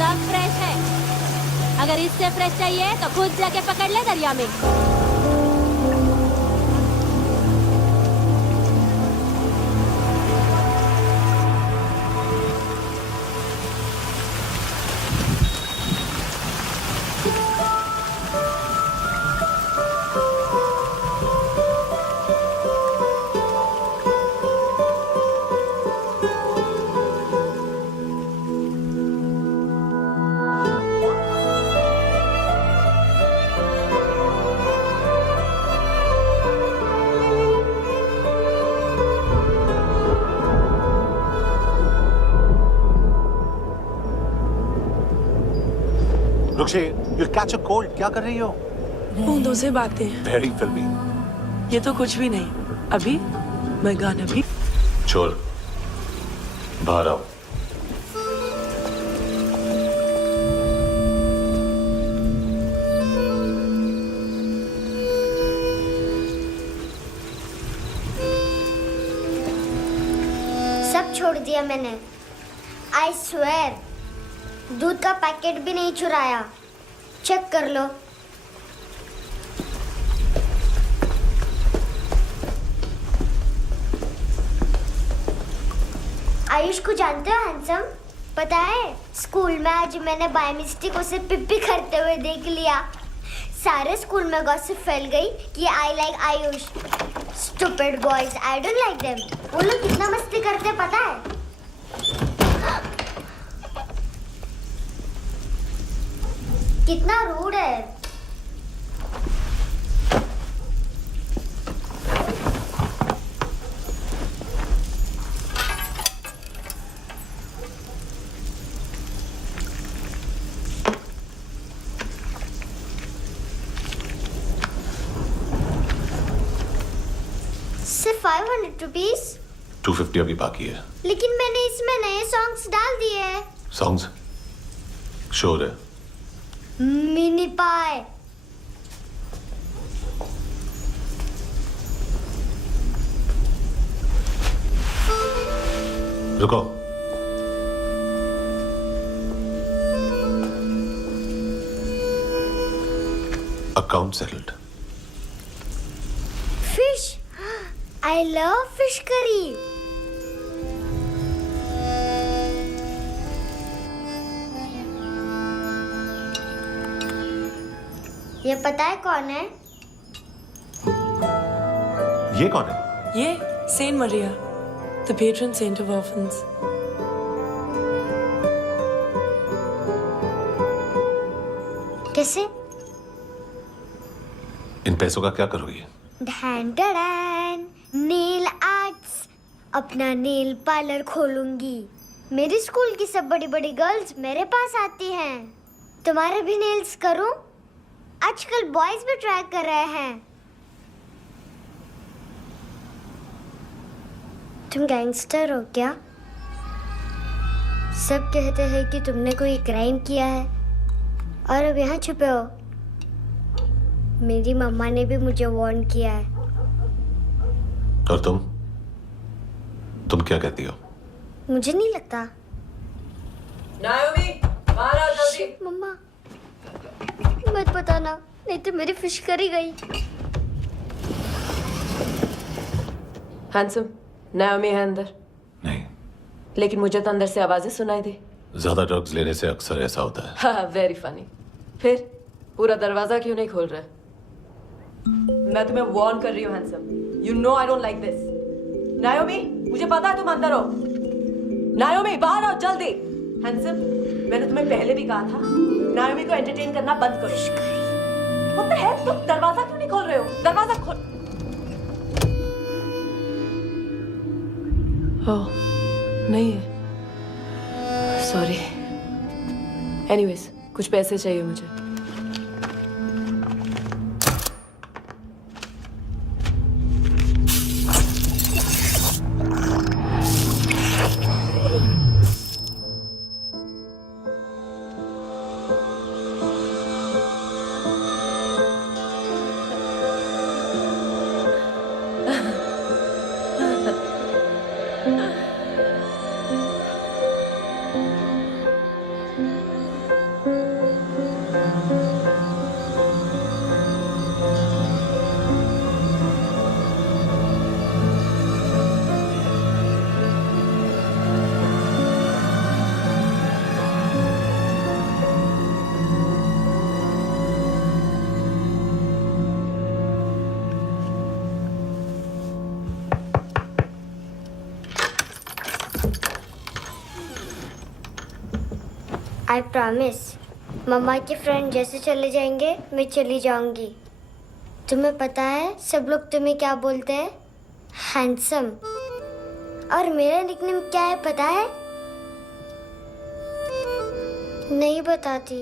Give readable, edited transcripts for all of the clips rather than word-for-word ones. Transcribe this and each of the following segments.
सब फ्रेश है। अगर इससे फ्रेश चाहिए तो खुद जाके पकड़ ले दरिया में। रुक्षे, you'll catch a cold. क्या कर रही हो? बूंदों से बातें। Very filmy. ये तो कुछ भी नहीं। अभी मैं गाना भी। छोड़, बाहर आओ। सब छोड़ दिया मैंने। I swear, दूध का पैकेट भी नहीं चुराया। चेक कर लो। आयुष को जानते हो हैंडसम? पता है, स्कूल में आज मैंने बाय मिस्टेक उसे पिप्पी करते हुए देख लिया। सारे स्कूल में गॉसिप फैल गई कि I like Ayush. Stupid boys, I don't like them. वो लोग कितना मस्ती करते पता है? कितना रूड है। सिर्फ 500 रुपीस। 250 अभी बाकी है। लेकिन मैंने इसमें नए सॉन्ग्स डाल दिए हैं। सॉन्ग्स? शोर है। मिनी पाए। रुको। Account settled. Fish. I love fish curry. ये पता है कौन है? ये कौन है? ये saint Maria, the patron saint of orphans. कैसे? इन पैसों का क्या करोगी? ढैन ढैन, नेल आर्ट्स। अपना नेल पार्लर खोलूंगी। मेरी स्कूल की सब बड़ी बड़ी गर्ल्स मेरे पास आती हैं। तुम्हारे भी नेल्स करूं? आजकल बॉयज भी ट्राई कर रहे हैं। तुम गैंगस्टर हो क्या? सब कहते हैं कि तुमने कोई क्राइम किया है और अब यहाँ छुपे हो। मेरी मम्मा ने भी मुझे वार्न किया है। और तुम क्या कहती हो? मुझे नहीं लगता। नायोमी, बाहर आओ जल्दी। मम्मा, मत बताना, नहीं तो मेरी फिश करी गई। हैंडसम, नायोमी है अंदर। नहीं। लेकिन मुझे तो अंदर से आवाजें सुनाई दी। ज्यादा ड्रग्स लेने से अक्सर ऐसा होता है। हाँ, वेरी फनी। फिर पूरा दरवाजा क्यों नहीं खोल रहा? मैं तुम्हें वार्न कर रही हूँ handsome. You know I don't like this. नायोमी, मुझे पता है तुम अंदर हो। नायोमी, बाहर आओ जल्दी। हैंडसम, मैंने तुम्हें पहले भी कहा था नायोमी को एंटरटेन करना बंद करो। What the hell? तुम दरवाजा क्यों नहीं खोल रहे हो? दरवाजा खोल। ओह, नहीं है। सॉरी। एनीवेज, कुछ पैसे चाहिए मुझे। I promise. मम्मा के फ्रेंड जैसे चले जाएंगे मैं चली जाऊंगी। तुम्हें पता है सब लोग तुम्हें क्या बोलते हैं? हैंडसम। और मेरा निकनेम क्या है पता है? नहीं बताती।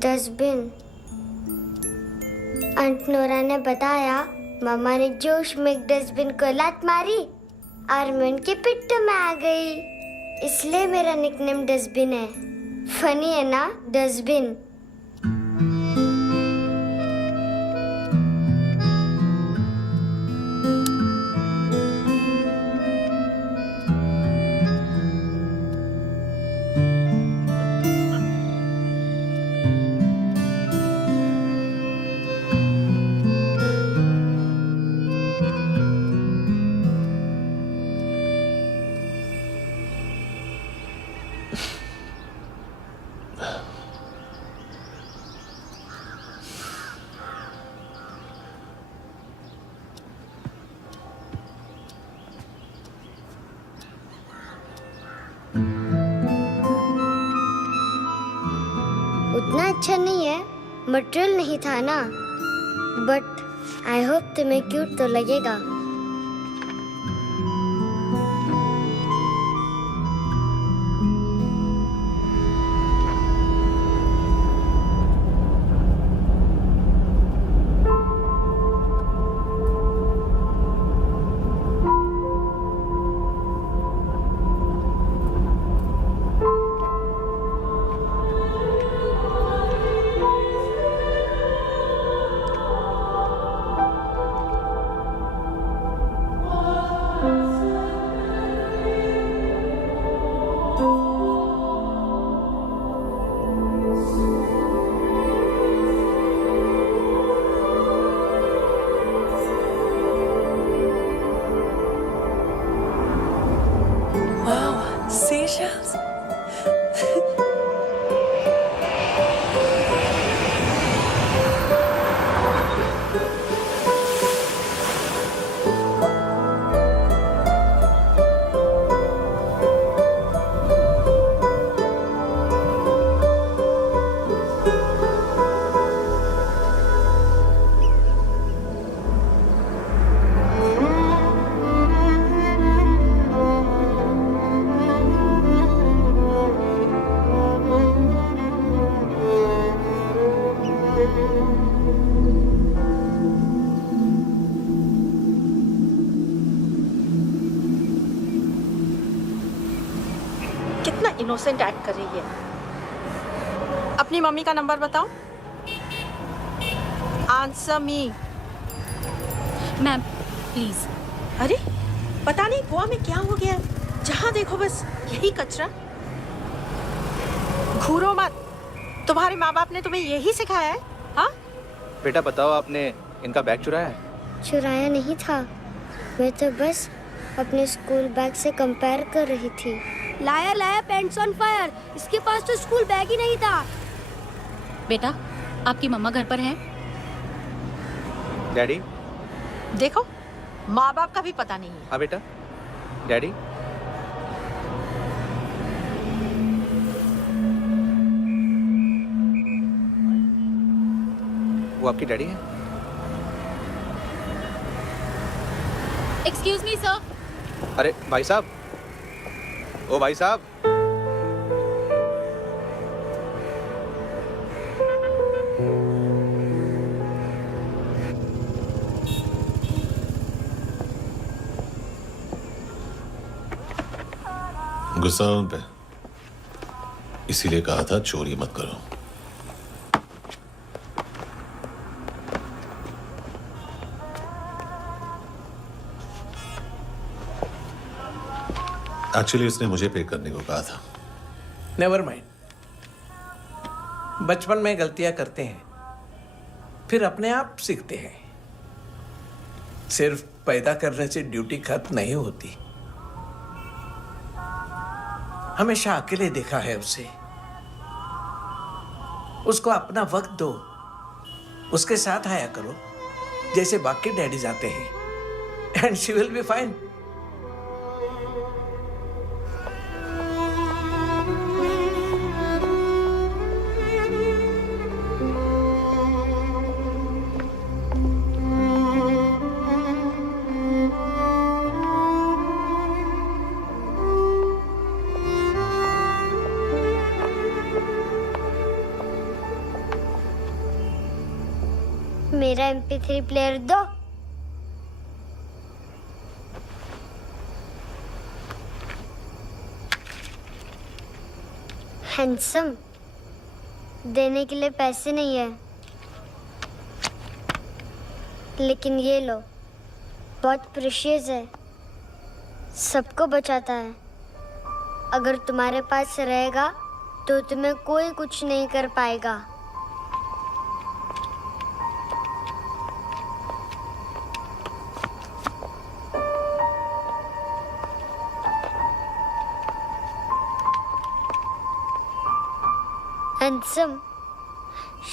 डस्टबिन। आंट नोरा ने बताया मामा ने जोश में एक डस्टबिन को लात मारी और मैं उनके पिट्ठू में आ गई, इसलिए मेरा निकनेम डस्टबिन है। फनी है ना डस्टबिन? उतना अच्छा नहीं है, मटेरियल नहीं था ना, बट आई होप तुम्हें क्यूट तो लगेगा। Seashells? कितना इनोसेंट एक्ट कर रही है। अपनी मम्मी का नंबर बताओ। Answer me. Ma'am please. अरे पता नहीं गोवा में क्या हो गया, जहाँ देखो बस यही कचरा। घूरो मत, तुम्हारे माँ बाप ने तुम्हें यही सिखाया है? हाँ बेटा बताओ, आपने इनका बैग चुराया है? चुराया नहीं था, मैं तो बस अपने स्कूल बैग से कंपेयर कर रही थी। Liar liar pants on fire, इसके पास तो स्कूल बैग ही नहीं था। बेटा आपकी मम्मा घर पर है? डैडी? देखो माँ बाप का भी पता नहीं है। हाँ बेटा। डैडी? वो आपकी डैडी है? Excuse me sir. अरे भाई साहब, ओ भाई साहब। गुस्सा है उन पे, इसीलिए कहा था चोरी मत करो। एक्चुअली उसने मुझे पे करने को कहा था। नेवर माइंड, बचपन में गलतियां करते हैं, फिर अपने आप सीखते हैं। सिर्फ पैदा करने से ड्यूटी खत्म नहीं होती। हमेशा अकेले देखा है उसे। उसको अपना वक्त दो, उसके साथ आया करो जैसे बाकी डैडीज आते हैं, and she will be fine. मेरा MP3 प्लेयर दो। हैंडसम, देने के लिए पैसे नहीं है, लेकिन ये लो, बहुत प्रेशियस है, सबको बचाता है। अगर तुम्हारे पास रहेगा तो तुम्हें कोई कुछ नहीं कर पाएगा। हैंडसम,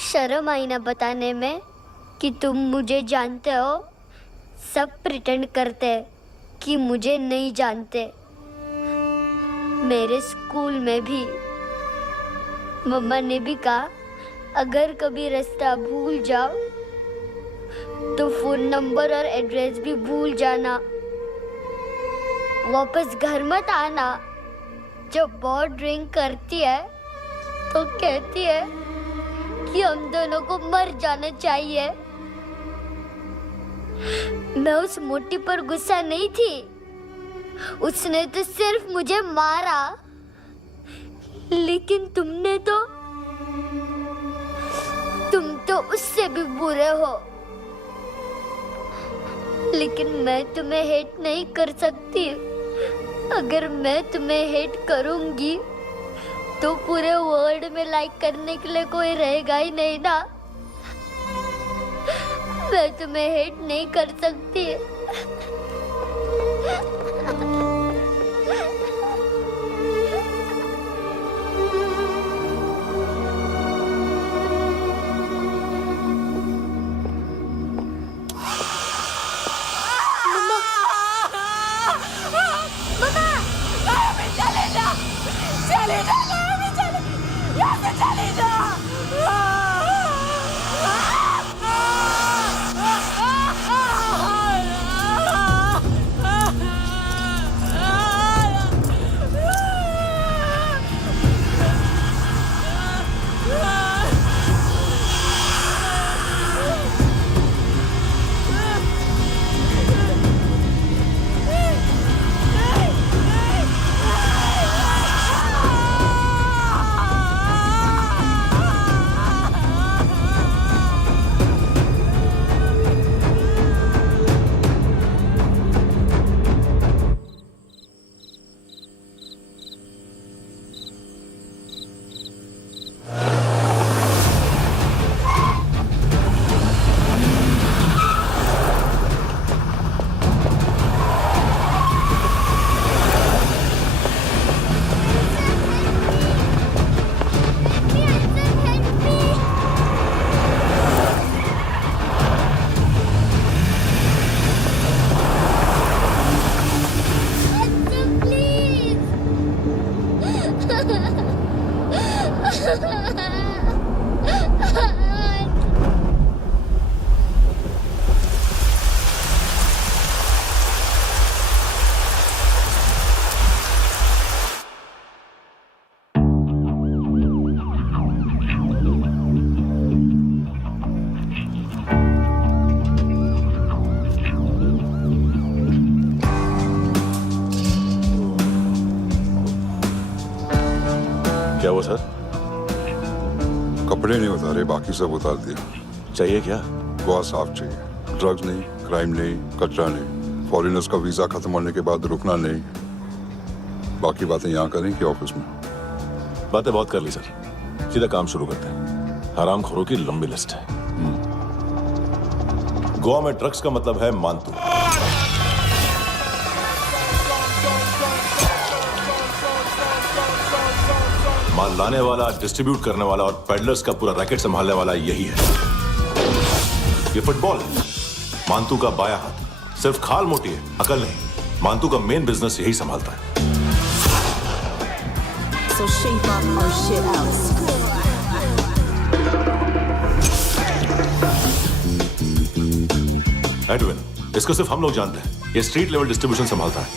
शर्म आई ना बताने में कि तुम मुझे जानते हो। सब प्रिटेंड करते हैं कि मुझे नहीं जानते। मेरे स्कूल में भी मम्मा ने भी कहा, अगर कभी रास्ता भूल जाओ तो फोन नंबर और एड्रेस भी भूल जाना, वापस घर मत आना। जब बहुत ड्रिंक करती है तो कहती है कि हम दोनों को मर जाना चाहिए। मैं उस मोटी पर गुस्सा नहीं थी, उसने तो सिर्फ मुझे मारा, लेकिन तुम तो उससे भी बुरे हो। लेकिन मैं तुम्हें हेट नहीं कर सकती। अगर मैं तुम्हें हेट करूंगी तो पूरे वर्ल्ड में लाइक करने के लिए कोई रहेगा ही नहीं ना। मैं तुम्हें हेट नहीं कर सकती। क्या हुआ सर? कपड़े नहीं उतारे, बाकी सब उतार दिया। चाहिए क्या? गोवा साफ चाहिए। ड्रग्स नहीं, क्राइम नहीं, कचरा नहीं। फॉरेनर्स का वीजा खत्म होने के बाद रुकना नहीं। बाकी बातें यहाँ करें कि ऑफिस में? बातें बहुत कर ली सर, सीधा काम शुरू करते हैं। हरामखोरों की लंबी लिस्ट है। गोवा में ड्रग्स का मतलब है मानतू। माल लाने वाला, डिस्ट्रीब्यूट करने वाला और पेडलर्स का पूरा रैकेट संभालने वाला यही है। ये फुटबॉल है, मानतू का बाया हाथ। सिर्फ खाल मोटी है, अकल नहीं। मानतू का मेन बिजनेस यही संभालता है। So shape up or shit out. Edwin, इसको सिर्फ हम लोग जानते हैं। ये स्ट्रीट लेवल डिस्ट्रीब्यूशन संभालता है,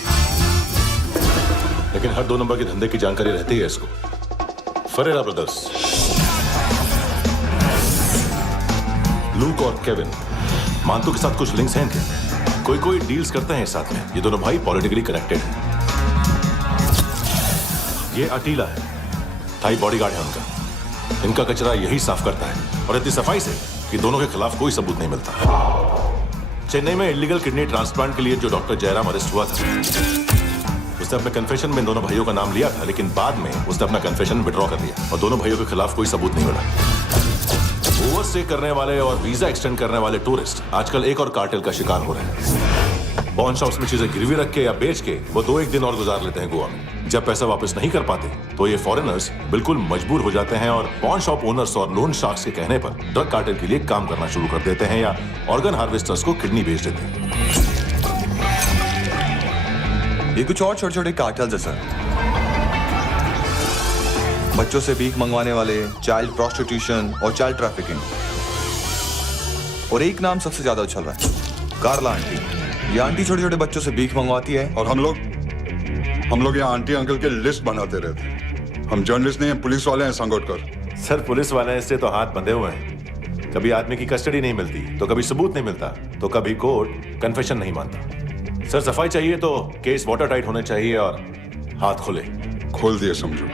लेकिन हर 2 नंबर के धंधे की जानकारी रहती है इसको। फरेरा ब्रदर्स, लूक और केविन मानतू के साथ कुछ लिंक्स हैं इनके। कोई कोई डील्स करते हैं साथ में। ये दोनों भाई पॉलिटिकली कनेक्टेड हैं। ये अटीला है, थाई बॉडीगार्ड है उनका। इनका कचरा यही साफ करता है और इतनी सफाई से कि दोनों के खिलाफ कोई सबूत नहीं मिलता। चेन्नई में इलीगल किडनी ट्रांसप्लांट के लिए जो डॉक्टर जयराम अरेस्ट हुआ था, उसने अपने कन्फेशन में इन दोनों भाइयों का नाम लिया था, लेकिन बाद में उसने अपना कन्फेशन विड्रॉ कर दिया और दोनों भाइयों के खिलाफ कोई सबूत नहीं मिला। ओवरस्टे करने वाले और वीजा एक्सटेंड करने वाले टूरिस्ट आजकल एक और कार्टेल का शिकार हो रहे हैं। पॉन शॉप्स में चीजें गिरवी रख के या बेच के वो 2-1 दिन और गुजार लेते हैं गोवा में। जब पैसा वापस नहीं कर पाते तो ये फॉरेनर्स बिल्कुल मजबूर हो जाते हैं और पॉन शॉप ओनर्स और लोन शार्क्स के कहने पर ड्रग कार्टेल के लिए काम करना शुरू कर देते हैं या ऑर्गन हार्वेस्टर्स को किडनी बेच देते हैं। ये कुछ और छोटे छोटे कार्टेल्स है सर। बच्चों से भीख मंगवाने वाले, चाइल्ड प्रोस्टिट्यूशन और चाइल्ड ट्रैफिकिंग। और एक नाम सबसे ज्यादा उछल रहा है, कार्ला आंटी। ये आंटी छोटे छोटे बच्चों से भीख मंगवाती है और हम लोग यहाँ आंटी अंकल के लिस्ट बनाते रहते हैं। हम जर्नलिस्ट नहीं हैं, पुलिस वाले हैं संगोटकर। सर पुलिस वाले हैं, इससे तो हाथ बंधे हुए हैं। कभी आदमी की कस्टडी नहीं मिलती तो कभी सबूत नहीं मिलता तो कभी कोर्ट कन्फेशन नहीं मानता। सर सफाई चाहिए तो केस वाटर टाइट होने चाहिए और हाथ खुले। खोल दिए समझो।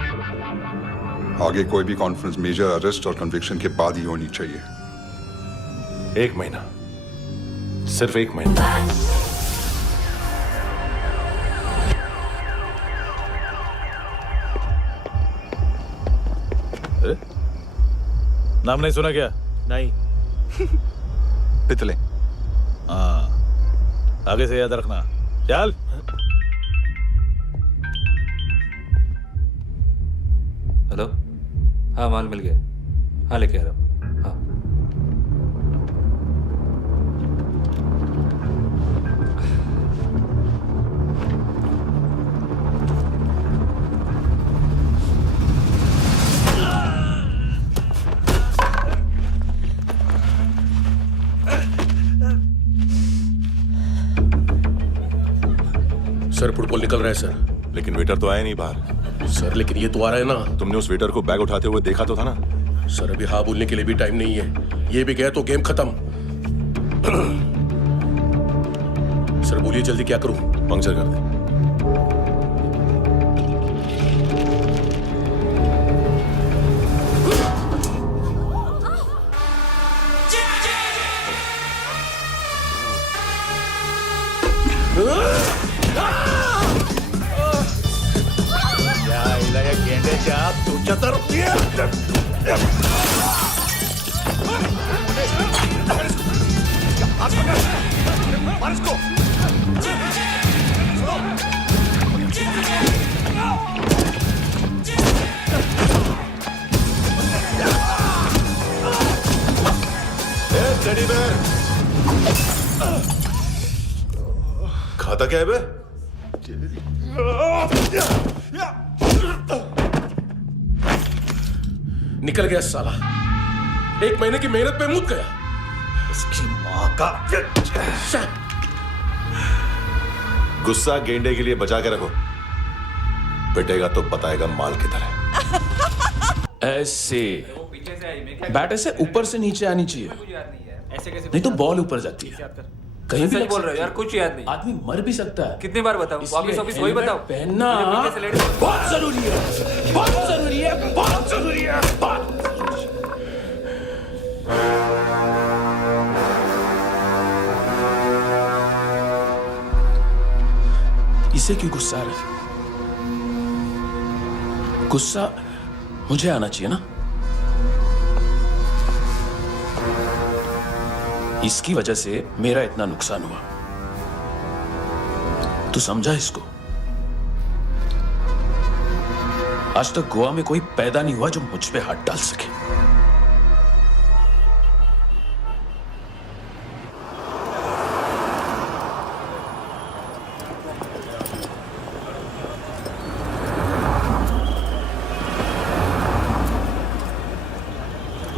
आगे कोई भी कॉन्फ्रेंस मेजर अरेस्ट और कन्विक्शन के बाद ही होनी चाहिए। 1 महीना, सिर्फ 1 महीना। नाम नहीं सुना क्या? नहीं। पितले। हाँ, आगे से याद रखना। चल। हेलो, हाँ माल मिल गया। हाँ लेके आ रहा हूँ। हाँ सर फुटबॉल निकल रहा है सर। लेकिन वेटर तो आया नहीं बाहर। सर लेकिन ये तो आ रहा है ना। तुमने उस वेटर को बैग उठाते हुए देखा तो था ना। सर अभी हाँ बोलने के लिए भी टाइम नहीं है। ये भी गया तो गेम खत्म। सर बोलिए जल्दी क्या करूं? पंक्चर कर दे। तू चतर खाता क्या है बे? निकल गया साला। 1 महीने की मेहनत पे मुक गया। उसकी माँ का। गुस्सा गेंडे के लिए बचा के रखो, पिटेगा तो बताएगा माल किधर है। ऐसे बैट ऐसे ऊपर से नीचे आनी चाहिए, नहीं तो बॉल ऊपर जाती है। कहीं भी बोल रहे हो यार, कुछ याद नहीं। आदमी मर भी सकता है। कितनी बार बताऊं? वापस ऑफिस वही बताओ। पहनना बहुत जरूरी है, बहुत जरूरी है, बहुत जरूरी है, बहुत। इसे क्यों गुस्सा आ रहा है? गुस्सा मुझे आना चाहिए ना। इसकी वजह से मेरा इतना नुकसान हुआ। तू समझा इसको? आज तक गोवा में कोई पैदा नहीं हुआ जो मुझ पे हाथ डाल सके।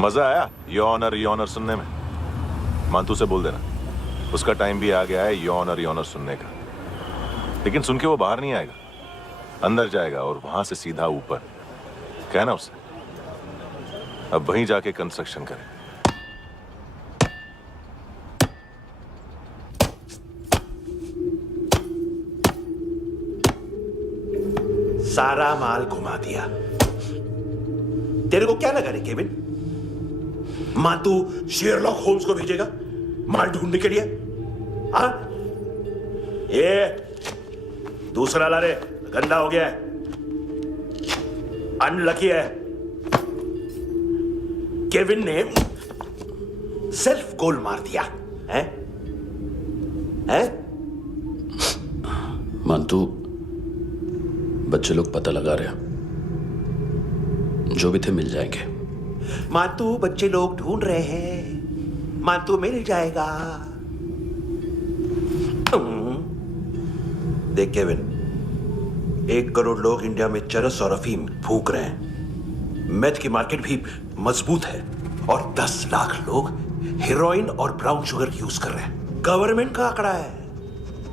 मजा आया योनर सुनने में? मानतू से बोल देना उसका टाइम भी आ गया है योनर सुनने का। लेकिन सुन के वो बाहर नहीं आएगा, अंदर जाएगा और वहां से सीधा ऊपर। कहना उसे, अब वहीं जाके कंस्ट्रक्शन करे। सारा माल घुमा दिया। तेरे को क्या लगा रे केविन? मां तू शेरलॉक होम्स को भेजेगा माल ढूंढने के लिए? हाँ, ये दूसरा ला रे, गंदा हो गया है, अनलकी है। केविन ने सेल्फ गोल मार दिया है? मानतू, बच्चे लोग पता लगा रहे हैं, जो भी थे मिल जाएंगे। मानतू, बच्चे लोग ढूंढ रहे हैं, मानतू मिल जाएगा। देख केविन, 1 करोड़ लोग इंडिया में चरस और अफीम फूंक रहे हैं। मेथ की मार्केट भी मजबूत है और 10 लाख लोग हेरोइन और ब्राउन शुगर यूज कर रहे हैं। गवर्नमेंट का आंकड़ा है,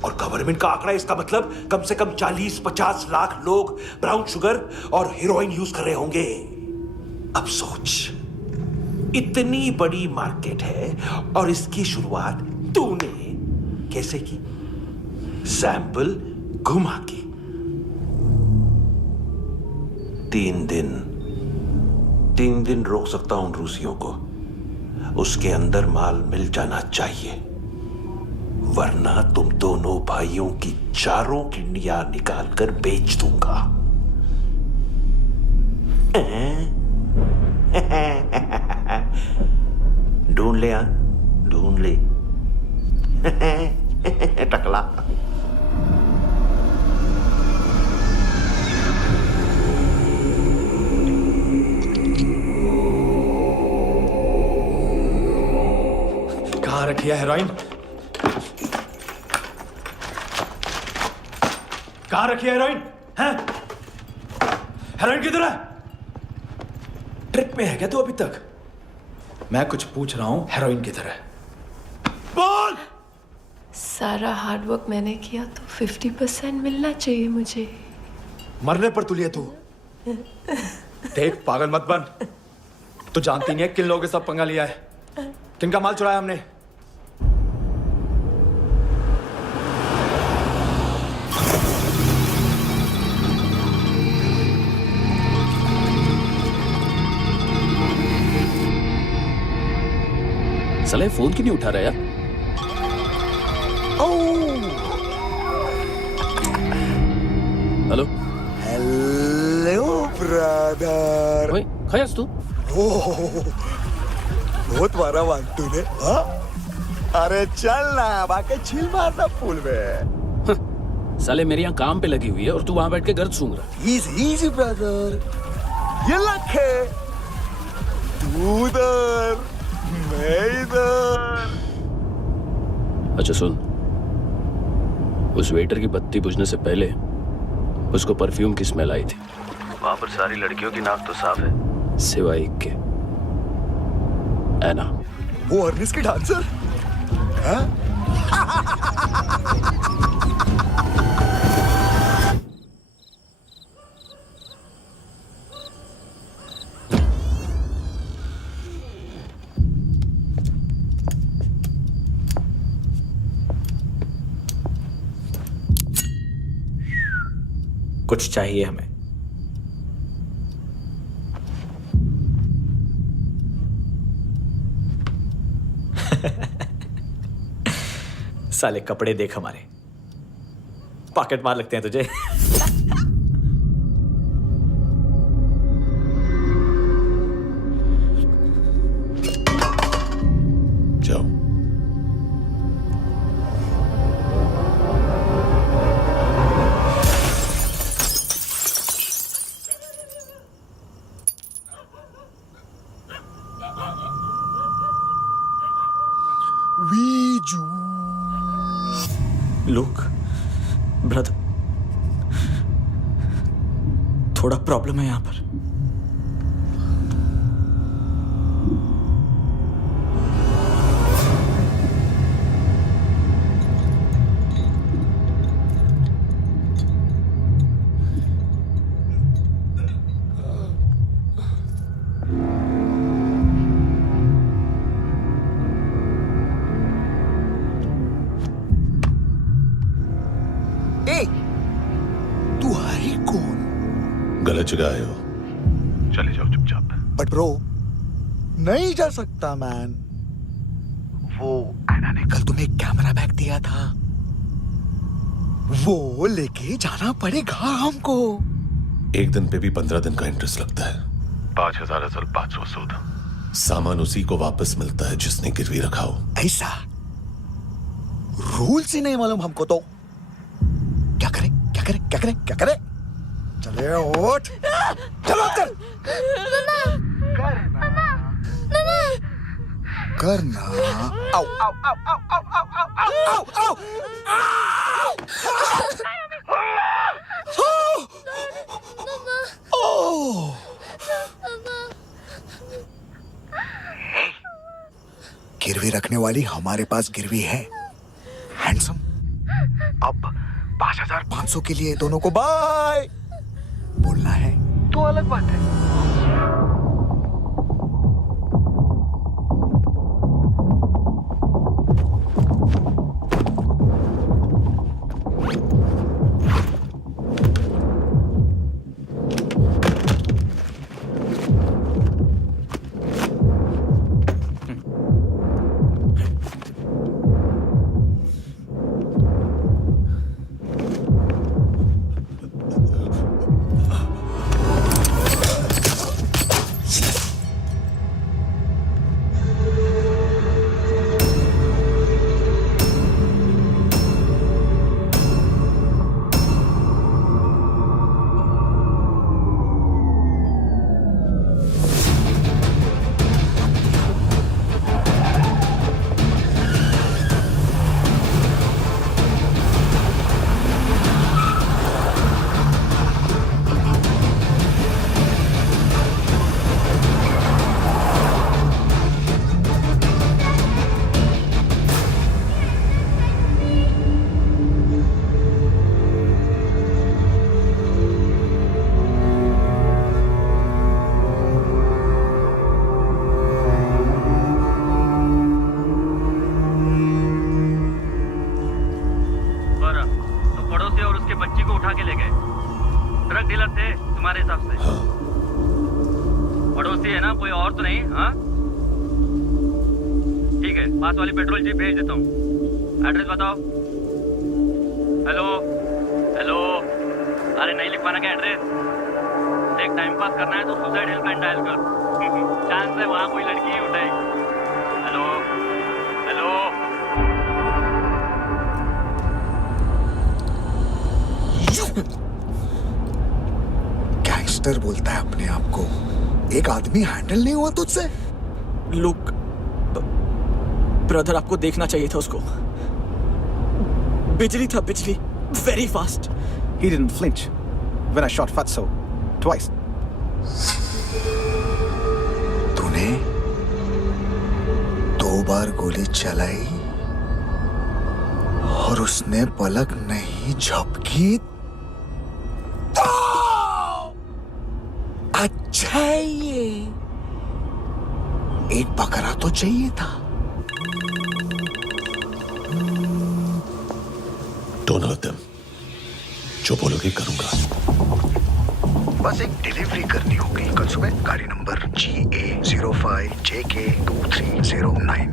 और गवर्नमेंट का आंकड़ा, इसका मतलब कम से कम 40-50 लाख लोग ब्राउन शुगर और हेरोइन यूज कर रहे होंगे। अब सोच, इतनी बड़ी मार्केट है और इसकी शुरुआत तूने कैसे की? सैंपल घुमा के। 3 दिन रोक सकता हूं रूसियों को, उसके अंदर माल मिल जाना चाहिए, वरना तुम दोनों भाइयों की चारों किडनियां निकालकर बेच दूंगा। ढूंढ ले, ढूंढ ले टकला। कहाँ रखी है हेरोइन? कहाँ रखी है हेरोइन? हैं? हेरोइन किधर है? ट्रिप में है क्या तू अभी तक? मैं कुछ पूछ रहा हूं, हेरोइन किधर है? बोल! सारा हार्ड वर्क मैंने किया तो 50% मिलना चाहिए मुझे। मरने पर तुलिए तू। देख, पागल मत बन। तू जानती नहीं है किन लोगों के साथ पंगा लिया है, किनका माल चुराया हमने। साले फोन क्यों नहीं उठा रहा यार? Hello hello brother. ओए, खयास तू? बहुत मारा वांटू ने। हाँ? अरे चल ना, बाकी छील मारना पूल में। साले मेरी यहाँ काम पे लगी हुई है और तू वहां बैठ के गर्द सूंघ रहा। इजी ब्रदर, ये लक है। तू उधर, मैं इधर। अच्छा सुन, उस वेटर की बत्ती बुझने से पहले उसको परफ्यूम की स्मेल आई थी। वहां पर सारी लड़कियों की नाक तो साफ है, सिवाय एक के, एना। वो अर्निस की डांसर? हाँ? कुछ चाहिए हमें। साले कपड़े देख हमारे, पॉकेट मार लगते हैं तुझे। जाओ। लुक ब्रदर, थोड़ा प्रॉब्लम है यहां पर। तू है कौन? गलत जगह आए हो, चले जाओ चुपचाप। बट ब्रो, नहीं जा सकता मैन। वो एना ने कल तुम्हें एक कैमरा बैग दिया था, वो लेके जाना पड़ेगा हमको। एक दिन पे भी 15 दिन का इंटरेस्ट लगता है। 5,000 असल 500 सूद। सामान उसी को वापस मिलता है जिसने गिरवी रखा हो। ऐसा रूल्स ही नहीं मालूम हमको तो। क्या करें क्या करें क्या करें क्या करें? चले उठ, चलो कर करना। आओ आओ आओ आओ आओ आओ आओ आओ आओ। गिरवी रखने वाली हमारे पास गिरवी है हैंडसम। अब 5,500 के लिए दोनों को बाय बोलना है तो अलग बात है। पास वाली पेट्रोल जीप भेज देता हूँ। एड्रेस बताओ। हेलो हेलो, अरे नहीं लिख पाना क्या एड्रेस? देख टाइम पास करना है तो सुसाइड हेल्पलाइन डायल कर। चांस है वहाँ कोई लड़की ही उठाएगी। Hello hello. गैंगस्टर बोलता है अपने आप को। एक आदमी हैंडल नहीं हुआ तुझसे? लुक ब्रदर, आपको देखना चाहिए था उसको। बिजली था, बिजली, very fast. He didn't flinch when I shot Fatso twice. तूने 2 बार गोली चलाई और उसने पलक नहीं झपकी तो अच्छा है ये। एक बकरा तो चाहिए था। Don't hurt them. जो बोलोगे करूंगा। बस एक डिलीवरी करनी होगी कल सुबह। गाड़ी नंबर GA05JK2309।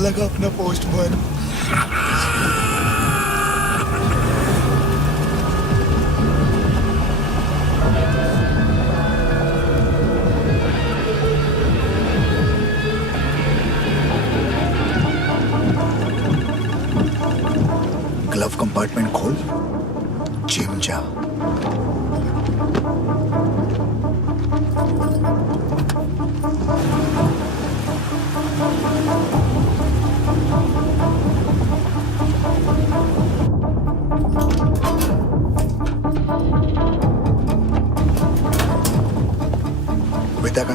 लगा अपना पोस्टमैन। ग्लव कंपार्टमेंट खोल, जिम जा।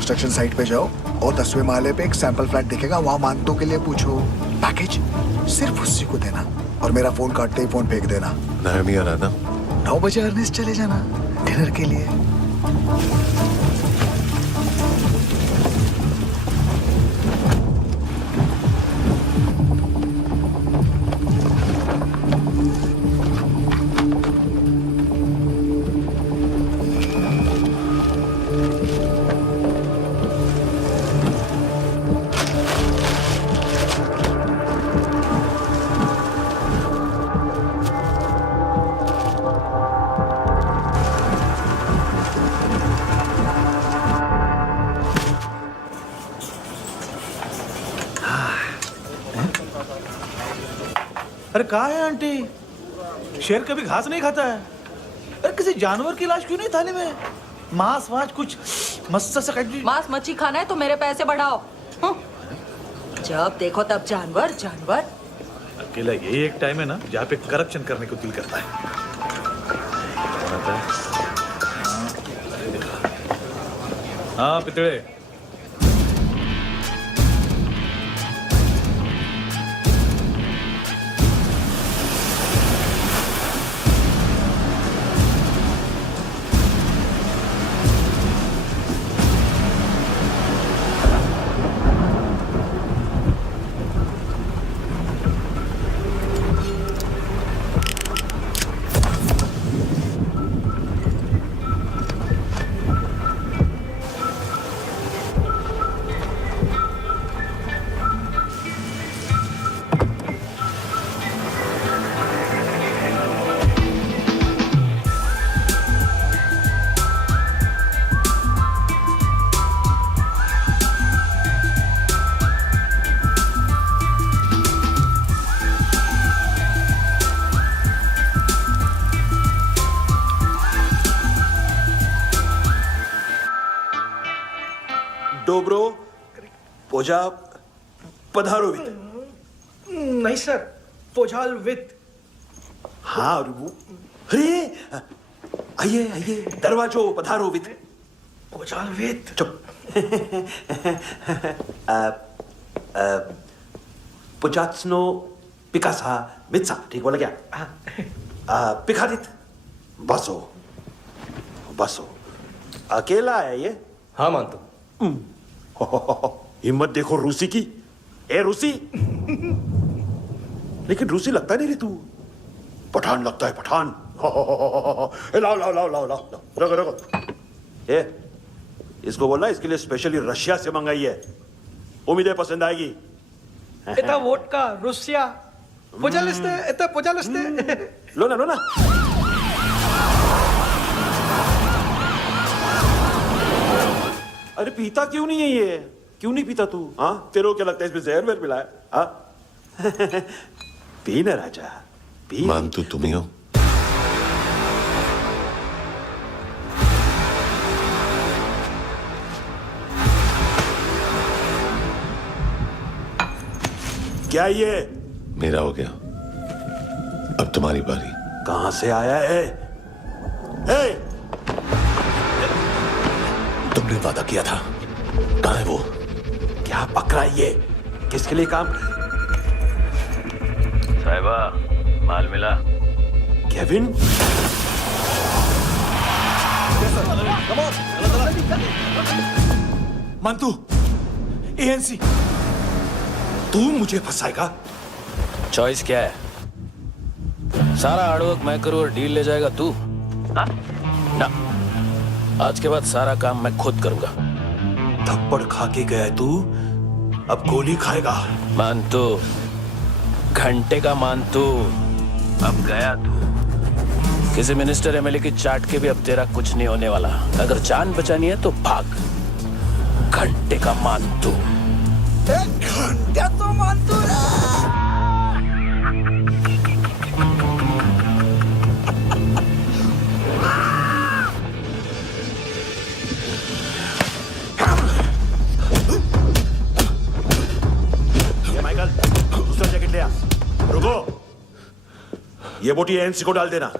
कंस्ट्रक्शन साइट पे जाओ और 10वें माले पे एक सैंपल फ्लैट दिखेगा, वहां मानतो के लिए पूछो। पैकेज सिर्फ उसी को देना और मेरा फोन काटते ही फोन फेंक देना। नायोमी आ रहा ना? 9 बजे अर्नेस्ट चले जाना डिनर के लिए। अरे कहाँ है आंटी? शेर कभी घास नहीं खाता है। अरे किसी जानवर की लाश क्यों नहीं थाली में? मांस वाच कुछ मस्त सा मांस मच्छी खाना है तो मेरे पैसे बढ़ाओ। जब देखो तब जानवर जानवर। अकेला यही एक टाइम है ना जहाँ पे करप्शन करने को दिल करता है। हाँ पितड़े, डोब्रो पोजा पधारोवित। नहीं सर, पोजाल विथ। हाँ अरे आइए आइए, दरवाजो पधारोवित। पोजाल विथ। चुप। पुचात्सनो पिकासा मित्सा, ठीक बोला क्या? पिखादित बसो बसो। अकेला है ये? हाँ मानतो। हिम्मत देखो रूसी की। ए रूसी, लेकिन रूसी लगता नहीं रे तू, पठान लगता है पठान। लाओ लाओ लाओ लाओ लाओ, रखो रखो। ए इसको बोलना इसके लिए स्पेशली रशिया से मंगाई है, उम्मीद है पसंद आएगी। इतना वोडका रुसिया पोजालिस्ते, इतना पोजालिस्ते। लो ना लो ना। अरे पीता क्यों नहीं है ये? क्यों नहीं पीता तू? हाँ तेरे को क्या लगता है इसमें जहर वहर मिला है? हाँ पी ना राजा पी। मानतू तुम ही हो? क्या ये? मेरा हो गया, अब तुम्हारी बारी। कहां से आया है? तुमने वादा किया था, कहां है वो? क्या पकड़ा ये? किसके लिए काम? साहिबा माल मिला? केविन? मानतू, एएनसी। तू मुझे फंसाएगा? चॉइस क्या है? सारा हार्डवर्क मैं करूं और डील ले जाएगा तू? हाँ? ना, आज के बाद सारा काम मैं खुद करूंगा। थप्पड़ खा के गया तू, अब गोली खाएगा। मानतू, घंटे का मानतू, अब गया तू। किसी मिनिस्टर एमएलए की चाट के भी अब तेरा कुछ नहीं होने वाला। अगर जान बचानी है तो भाग। घंटे का मानतू। घंटे तो मानतू रे। माइकल, दूसरा जैकेट ले आ। रुको, ये बोटी एएनसी को डाल देना।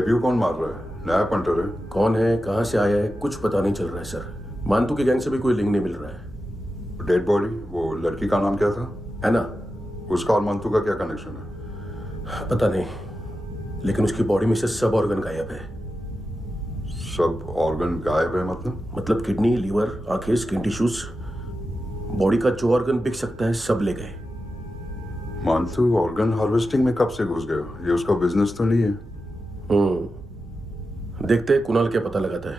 डेब्यू कौन मार रहा है? नया पंटर है। कौन है, कहाँ से आया है, कुछ पता नहीं चल रहा है सर। मानतू के गैंग से भी कोई लिंक नहीं मिल रहा है। डेड बॉडी, वो लड़की का नाम क्या था? है ना? उसका और मंतू का क्या कनेक्शन है? पता नहीं, लेकिन उसकी बॉडी में से सब ऑर्गन गायब है। सब ऑर्गन गायब है मतलब किडनी, लीवर, आंखें, स्किन टिश्यूज, बॉडी का जो ऑर्गन बिक सकता है सब ले गए। मंतू ऑर्गन हार्वेस्टिंग में कब से घुस गए? ये उसका बिजनेस तो नहीं है? देखते हैं कुणाल क्या पता लगाता है।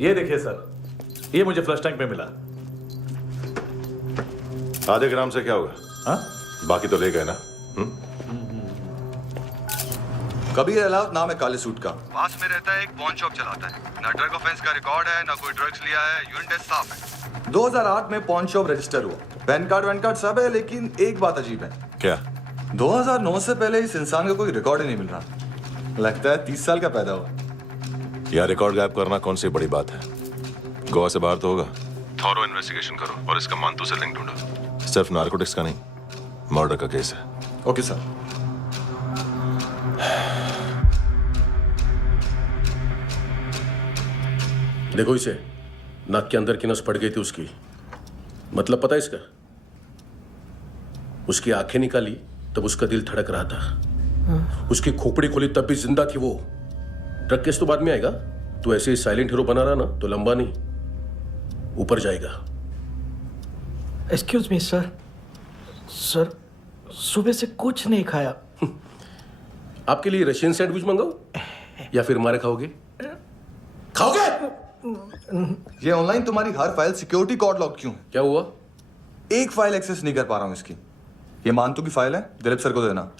ये देखिए सर, ये मुझे फ्लश टैंक में मिला। आधे ग्राम से क्या होगा? हाँ? बाकी तो ले गए ना? कबीर अलाउद्दीन नाम है काले सूट का। पास में रहता है, एक पॉन शॉप चलाता है। ना ड्रग ऑफेंस का रिकॉर्ड है, ना कोई ड्रग्स लिया है, यूरिन टेस्ट साफ है। 2008 में पॉन शॉप रजिस्टर हुआ, पैन कार्ड सब है, लेकिन एक बात अजीब है। क्या? 2009 से पहले इस इंसान का कोई रिकॉर्ड ही नहीं मिल रहा। लगता है 30 साल का पैदा हुआ। यार रिकॉर्ड गायब करना कौन सी बड़ी बात है? गोवा से बाहर तो होगा। थॉरो इन्वेस्टिगेशन करो और इसका मानतू से लिंक ढूंढो। सिर्फ नारकोटिक्स का नहीं, मर्डर का केस है। Okay sir. देखो इसे, नाक के अंदर की नस पड़ गई थी उसकी। मतलब पता है इसका? उसकी आंखें निकाली तब उसका दिल धड़क रहा था। उसकी खोपड़ी खोली तब भी जिंदा थी वो। ड्रग केस तो बाद में आएगा। तो ऐसे ही साइलेंट हीरो बना रहा ना तो लंबा नहीं, ऊपर जाएगा। एक्सक्यूज मी सर, सर सुबह से कुछ नहीं खाया। आपके लिए रशियन सैंडविच मंगाओ या फिर मारे खाओगे? खाओगे? ये ऑनलाइन तुम्हारी हर फाइल सिक्योरिटी कोड लॉक क्यों है? क्या हुआ? एक फाइल एक्सेस नहीं कर पा रहा हूं इसकी। ये मानतू की फाइल है, दिलीप सर को देना।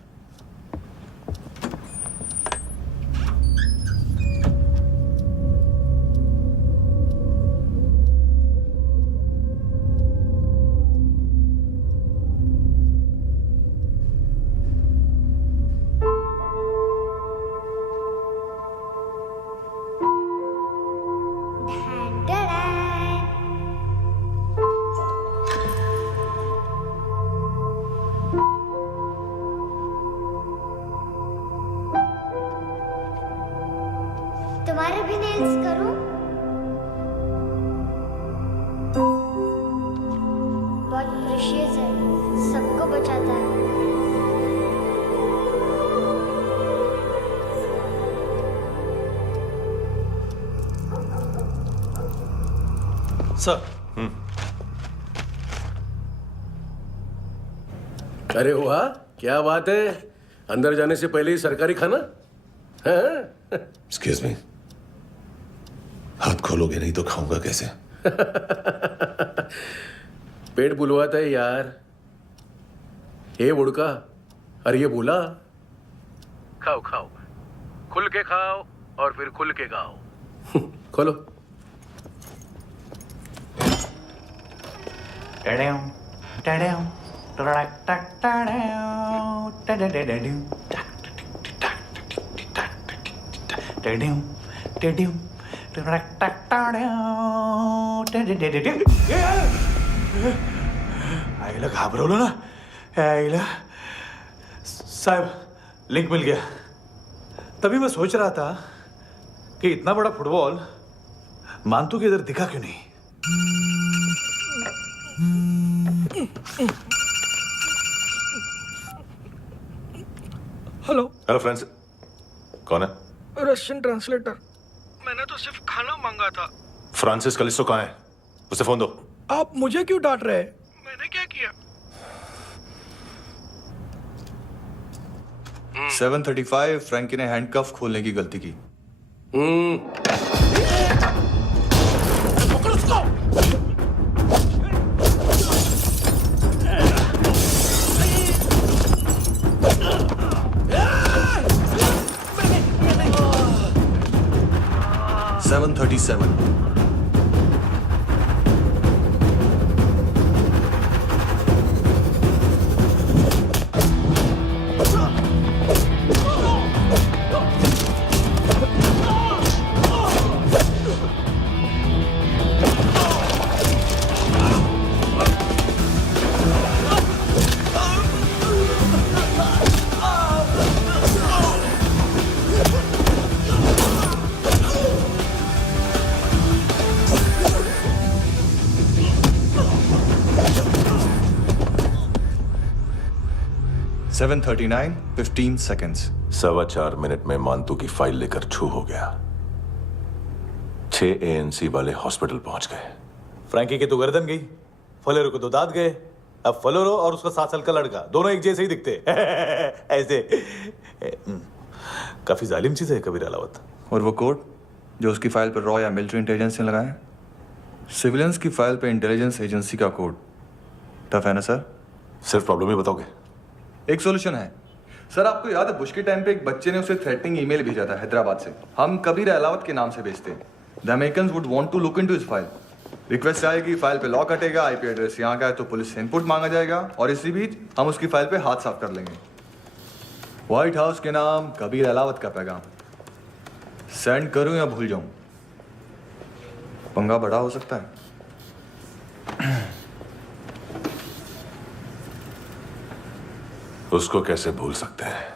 तुम्हारे भी नेल्स करूं? बहुत प्रेशियस है, सबको बचाता है। सर। अरे वाह, क्या बात है। अंदर जाने से पहले ही सरकारी खाना। एक्सक्यूज मी, हाथ खोलोगे नहीं तो खाऊंगा कैसे? पेट बुलवाता है यार। ये बुड़का, अरे ये बोला। खाओ खाओ, खुल के खाओ और फिर खुल के गाओ। खोलो। आईला घाबरवलं ना? आईला साहब, लिंक मिल गया। तभी मैं सोच रहा था कि इतना बड़ा फुटबॉल मानतू के इधर दिखा क्यों नहीं? हेलो। हेलो फ्रेंड्स, कौन है? Russian translator. मैंने तो सिर्फ खाना मांगा था। फ्रांसिस कलिस्टो कहाँ है? उसे फोन दो। आप मुझे क्यों डांट रहे हैं? मैंने क्या किया? 735 फ्रैंकी ने हैंडकफ खोलने की गलती की। पकड़ो उसको। 737। 7:39, 15 seconds. 4.25 मिनट में मानतू की फाइल लेकर छू हो गया। 6 ANC वाले हॉस्पिटल पहुंच गए। फ्रैंकी की तो गर्दन गई, फलेरो को तो दांत गए। अब फलेरो और उसका 7 साल का लड़का दोनों एक जैसे ही दिखते ऐसे। काफी जालिम चीज है कबीर अलावत। और वो कोड जो उसकी फाइल पर रॉ या मिलिट्री इंटेलिजेंस ने लगाया, सिविलियंस की फाइल पे इंटेलिजेंस एजेंसी का कोड। टफ है ना सर? सिर्फ प्रॉब्लम ही बताओगे? एक सॉल्यूशन है सर। आपको याद है बुश के टाइम पे एक बच्चे ने उसे थ्रेटनिंग ईमेल भेजा था हैदराबाद से। हम कबीर अलावत के नाम से भेजते हैं। The Americans would want to look into his file. Request आएगी, फाइल पे लॉक हटेगा, आईपी एड्रेस यहाँ का है तो पुलिस से इनपुट मांगा जाएगा और इसी बीच हम उसकी फाइल पे हाथ साफ कर लेंगे। व्हाइट हाउस के नाम कबीर अलावत का पैगाम। सेंड करूं या भूल जाऊं? पंगा बड़ा हो सकता है। उसको कैसे भूल सकते हैं?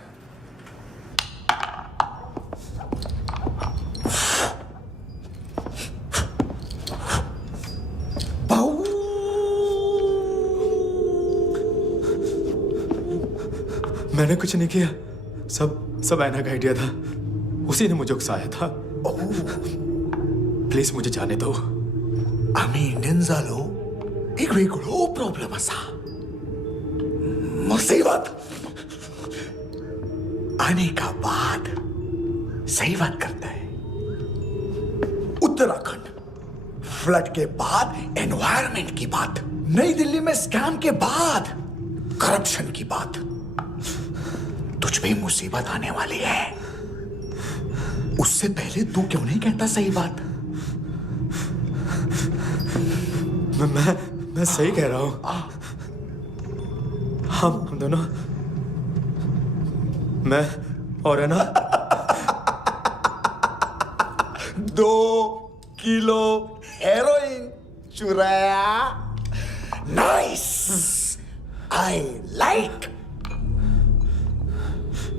मैंने कुछ नहीं किया, सब ऐना का आइडिया था। उसी ने मुझे उकसाया था। प्लीज मुझे जाने दो। आम्ही इंडियन झालो एक वेगळो प्रॉब्लेम असा। मुसीबत आने का बाद सही बात करता है। उत्तराखंड फ्लड के बाद एनवायरनमेंट की बात, नई दिल्ली में स्कैम के बाद करप्शन की बात। तुझ पे मुसीबत आने वाली है, उससे पहले तू क्यों नहीं कहता सही बात? मैं सही कह रहा हूं। हम दोनों, मैं और है ना 2 किलो हेरोइन चुराया। Nice, I like.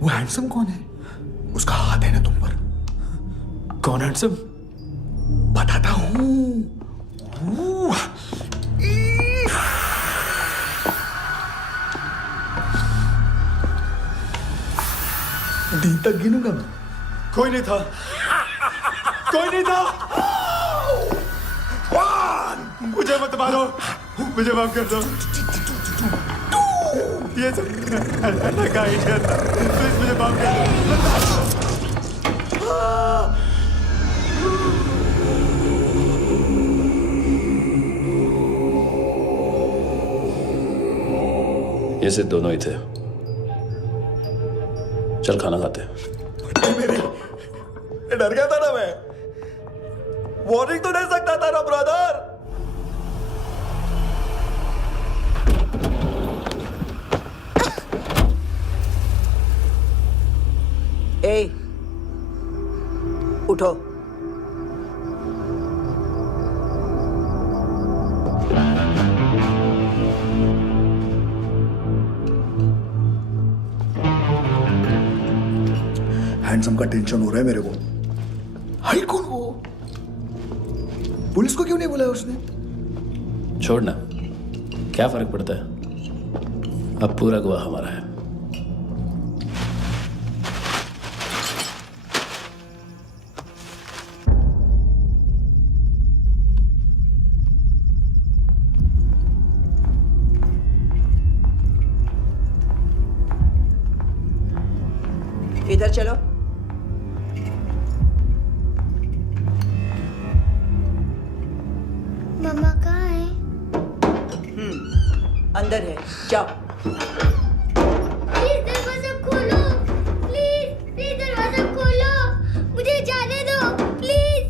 वो हैंडसम कौन है? उसका हाथ है ना तुम पर? कौन हैंडसम? बताता हूं। डी तक गिनूंगा मैं। कोई नहीं था, कोई नहीं था। मुझे मत मारो, मुझे माफ कर दो। ये सब का आइडिया था। प्लीज मुझे माफ कर दो। ये सिर्फ दोनों ही थे। चल खाना खाते हैं। डर गया था ना मैं। वार्निंग तो दे सकता था ना ब्रदर। ए, उठो। हैंडसम का टेंशन हो रहा है मेरे को। हाई कौन वो? पुलिस को क्यों नहीं बुलाया उसने? छोड़ना, क्या फर्क पड़ता है? अब पूरा गवाह हमारा है। इधर चलो। मम्मा कहाँ है? अंदर है, जाओ। प्लीज दरवाजा खोलो। प्लीज दरवाजा खोलो। मुझे जाने दो। प्लीज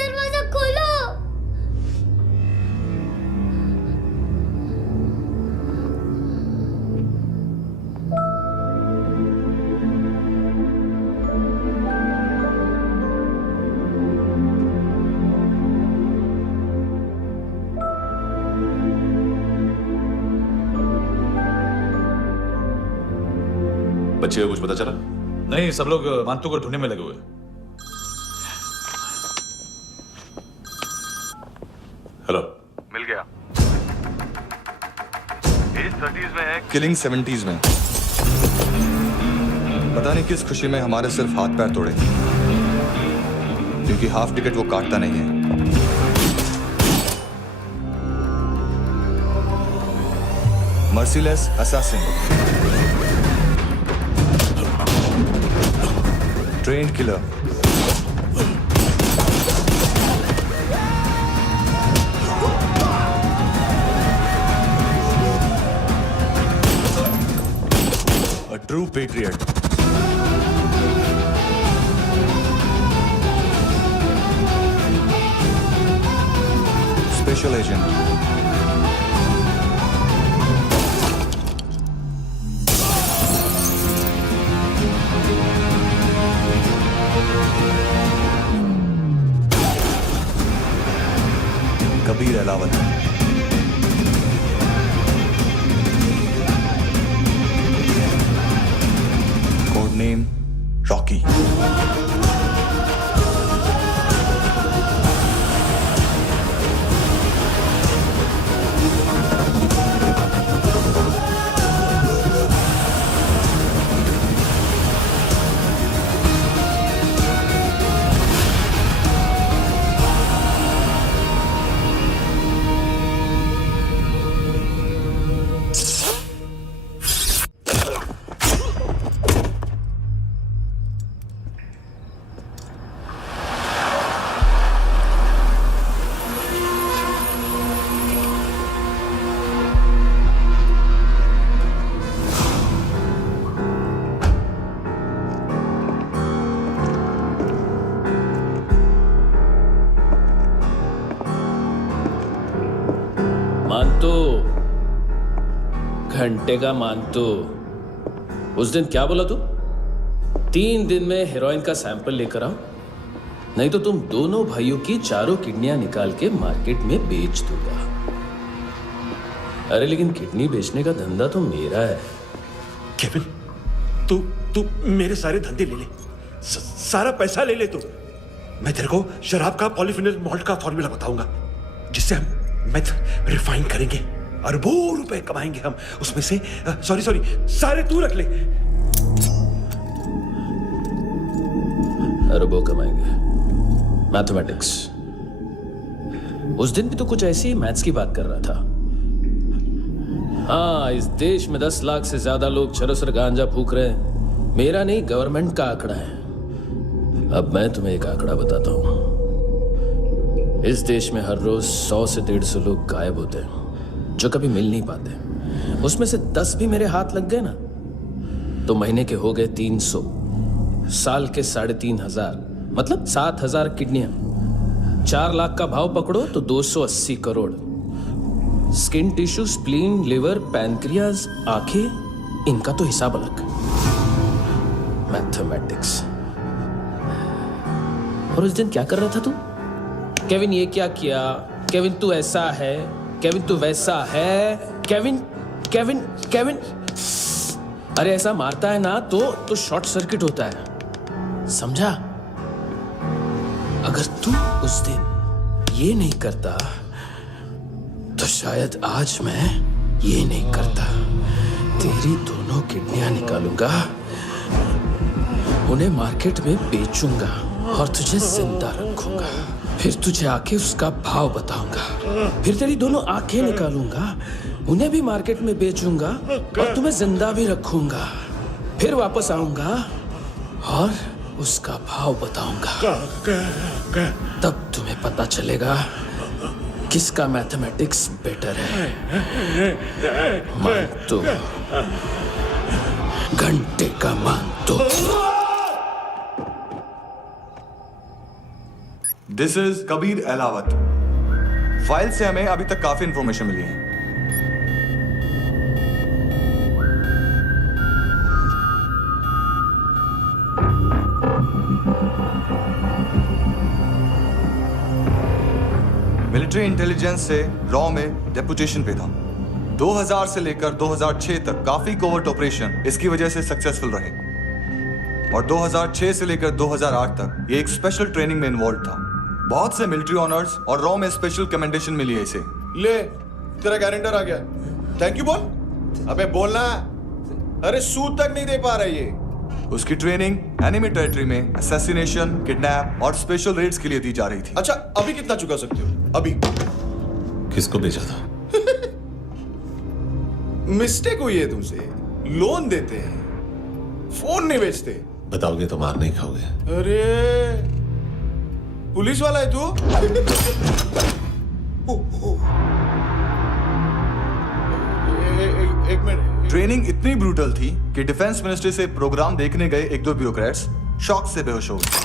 दरवाजा खोलो। बच्चे को कुछ पता चला? नहीं, सब लोग मानतू को ढूंढने में लगे हुए। हेलो, मिल गया। एज 30s में है, किलिंग 70s में। पता नहीं किस खुशी में हमारे सिर्फ हाथ पैर तोड़े, क्योंकि हाफ टिकट वो काटता नहीं है। Merciless assassin, trained killer, a true patriot. Special agent. Kabir Alawat. Code name Rocky. मानतो, घंटे का मानतो, उस दिन क्या बोला तू? 3 दिन में हेरोइन का सैंपल लेकर आओ, नहीं तो तुम दोनों भाइयों की चारों किडनियां निकाल के मार्केट में बेच दूंगा। अरे लेकिन किडनी बेचने का धंधा तो मेरा है। केविन, तू मेरे सारे धंधे ले ले, सारा पैसा ले ले तू। मैं तेरे को शराब का पॉलीफिनल मॉल्ट का फॉर्मूला बताऊंगा, जिससे हम मेथ रिफाइन करेंगे, अरबों रुपए कमाएंगे हम उसमें से। सॉरी सारे तू रख ले। अरबों कमाएंगे, मैथमेटिक्स। उस दिन भी तो कुछ ऐसी मैथ्स की बात कर रहा था। हाँ, इस देश में 10 लाख से ज्यादा लोग चरस और गांजा फूक रहे हैं। मेरा नहीं, गवर्नमेंट का आंकड़ा है। अब मैं तुम्हें एक आंकड़ा बताता हूं। इस देश में हर रोज 100 से 150 लोग गायब होते हैं, जो कभी मिल नहीं पाते। उसमें से 10 भी मेरे हाथ लग गए ना, तो महीने के हो गए 300, साल के 3,500, मतलब 7,000 किडनियां। 4 लाख का भाव पकड़ो तो 280 crore. Skin tissue, spleen, liver, pancreas, आंखें, इनका तो हिसाब अलग। मैथमेटिक्स। और उस दिन क्या कर रहा था तू? केविन ये क्या किया, केविन तू ऐसा है, केविन तू वैसा है, केविन केविन केविन। अरे ऐसा मारता है ना तो शॉर्ट सर्किट होता है, समझा? अगर तू उस दिन ये नहीं करता तो शायद आज मैं ये नहीं करता। तेरी दोनों किडनियां निकालूंगा, उन्हें मार्केट में बेचूंगा और तुझे जिंदा रखूंगा। फिर तुझे आके उसका भाव बताऊंगा। फिर तेरी दोनों आंखें निकालूंगा, उन्हें भी मार्केट में बेचूंगा और तुम्हें जिंदा भी रखूंगा। फिर वापस आऊंगा और उसका भाव बताऊंगा। तब तुम्हें पता चलेगा किसका मैथमेटिक्स बेटर है। मानतो, घंटे का मानतो। This is Kabir Ahlawat. File से हमें अभी तक काफी इंफॉर्मेशन मिली है। मिलिट्री इंटेलिजेंस से रॉ में डेपुटेशन पे था। 2000 से लेकर 2006 तक काफी कोवर्ट ऑपरेशन इसकी वजह से सक्सेसफुल रहे, और 2006 से लेकर 2008 तक ये एक स्पेशल ट्रेनिंग में इन्वॉल्व था। बहुत से मिलिट्री ऑनर्स और रॉ में स्पेशल कमेंडेशन मिली है इसे। ले, तेरा गारंटर आ गया। थैंक यू बोल। अबे बोलना। अरे सूद तक नहीं दे पा रहा ये। उसकी ट्रेनिंग एनिमी टेरिटरी में असैसिनेशन, किडनैप और स्पेशल रेड्स के लिए दी जा रही थी। अच्छा, अभी कितना चुका सकते हो? अभी किसको भेजा था? मिस्टेक हुई है तुमसे। लोन देते हैं, फोन नहीं बेचते। बताओगे तो मार नहीं खाओगे। अरे पुलिस वाला है तू? एक मिनट। ट्रेनिंग इतनी ब्रूटल थी कि डिफेंस मिनिस्ट्री से प्रोग्राम देखने गए एक दो ब्यूरोक्रेट्स शॉक से बेहोश हो गए।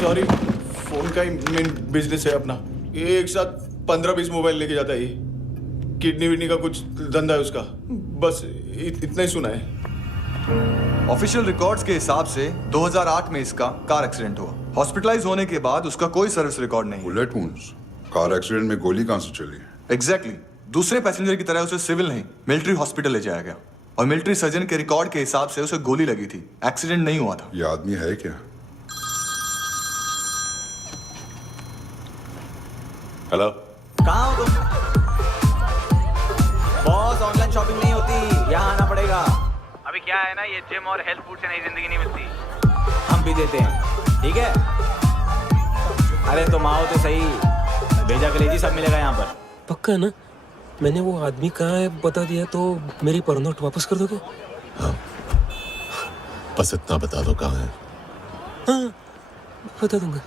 सॉरी, फोन का ही मेन बिजनेस है अपना। एक साथ 15-20 मोबाइल लेके जाता है ये। किडनी विडनी का कुछ धंधा है उसका। बस इतना ही सुना है। ऑफिशियल रिकॉर्ड्स के हिसाब से 2008 में इसका कार एक्सीडेंट हुआ। हॉस्पिटलाइज होने के बाद उसका कोई सर्विस रिकॉर्ड नहीं। Bullet wounds. कार एक्सीडेंट में गोली कहां से चली? एग्जैक्टली। दूसरे पैसेंजर की तरह उसे सिविल नहीं, मिलिट्री हॉस्पिटल ले जाया गया और मिलिट्री सर्जन के रिकॉर्ड के हिसाब से उसे गोली लगी थी। एक्सीडेंट नहीं हुआ था। ये आदमी है क्या? हेलो, कहाँ हो तुम? बॉस, ऑनलाइन शॉपिंग नहीं होती, यहाँ आना पड़ेगा। अभी क्या है ना, ये जिम और हेल्थ फूड से नई जिंदगी नहीं मिलती। हम भी देते हैं, ठीक है? अरे तुम आओ तो सही, भेजा कलेजी सब मिलेगा यहाँ पर। पक्का ना? मैंने वो आदमी कहाँ है बता दिया तो मेरी पर नोट वापस कर दोगे? हाँ, बस इतना बता दो कहाँ है। हाँ, बता दूंगा।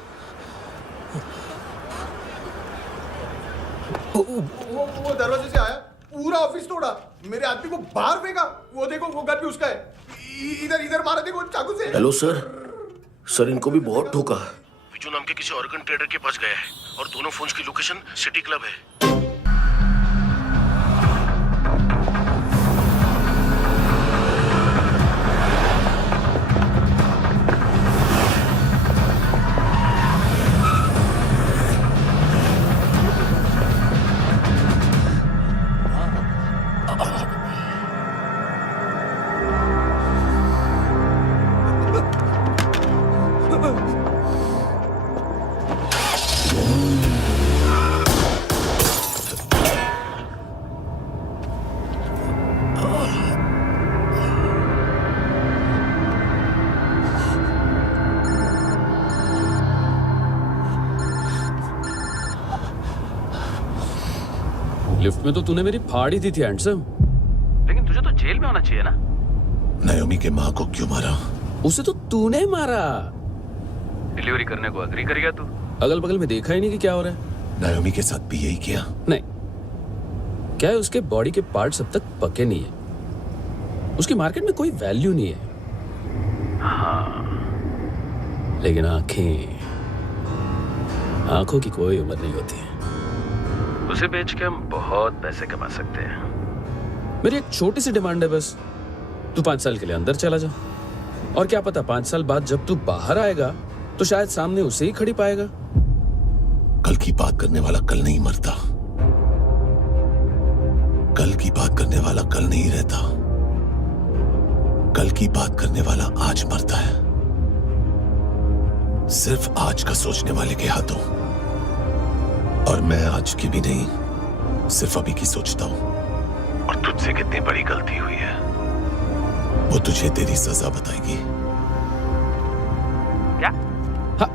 वो दरवाजे से आया, पूरा ऑफिस तोड़ा, मेरे आदमी को बाहर फेंका। वो देखो, वो गन भी उसका है। इधर मारा, देखो चाकू से। हेलो सर, सर इनको भी बहुत ठोका। विजू नाम के किसी ऑर्गन ट्रेडर के पास गया है और दोनों फोन्स की लोकेशन सिटी क्लब है। लिफ्ट में तो तूने मेरी फाड़ ही दी थी हैंडसम। लेकिन तुझे तो जेल में होना चाहिए ना। नायोमी के माँ को क्यों मारा? उसे तो तूने मारा। डिलीवरी करने को अग्री कर गया तू। अगल बगल में देखा ही नहीं कि क्या हो रहा है। नायोमी के साथ भी यही किया? नहीं, क्या है उसके बॉडी के पार्ट्स अब तक पके नहीं है। उसकी मार्केट में कोई वैल्यू नहीं है। हाँ, लेकिन आंखों की कोई उम्र नहीं होती है। उसे बेच के हम बहुत पैसे कमा सकते हैं। मेरी एक छोटी सी डिमांड है बस, तू 5 साल के लिए अंदर चला जा और क्या पता 5 साल बाद जब तू बाहर आएगा तो शायद सामने उसे ही खड़ी पाएगा। कल की बात करने वाला कल नहीं मरता। कल की बात करने वाला कल नहीं रहता। कल की बात करने वाला आज मरता है। सिर्फ आज का सोचने वाले के हाथों। और मैं आज की भी नहीं, सिर्फ अभी की सोचता हूं। और तुझसे कितनी बड़ी गलती हुई है वो तुझे तेरी सजा बताएगी। क्या? हाँ।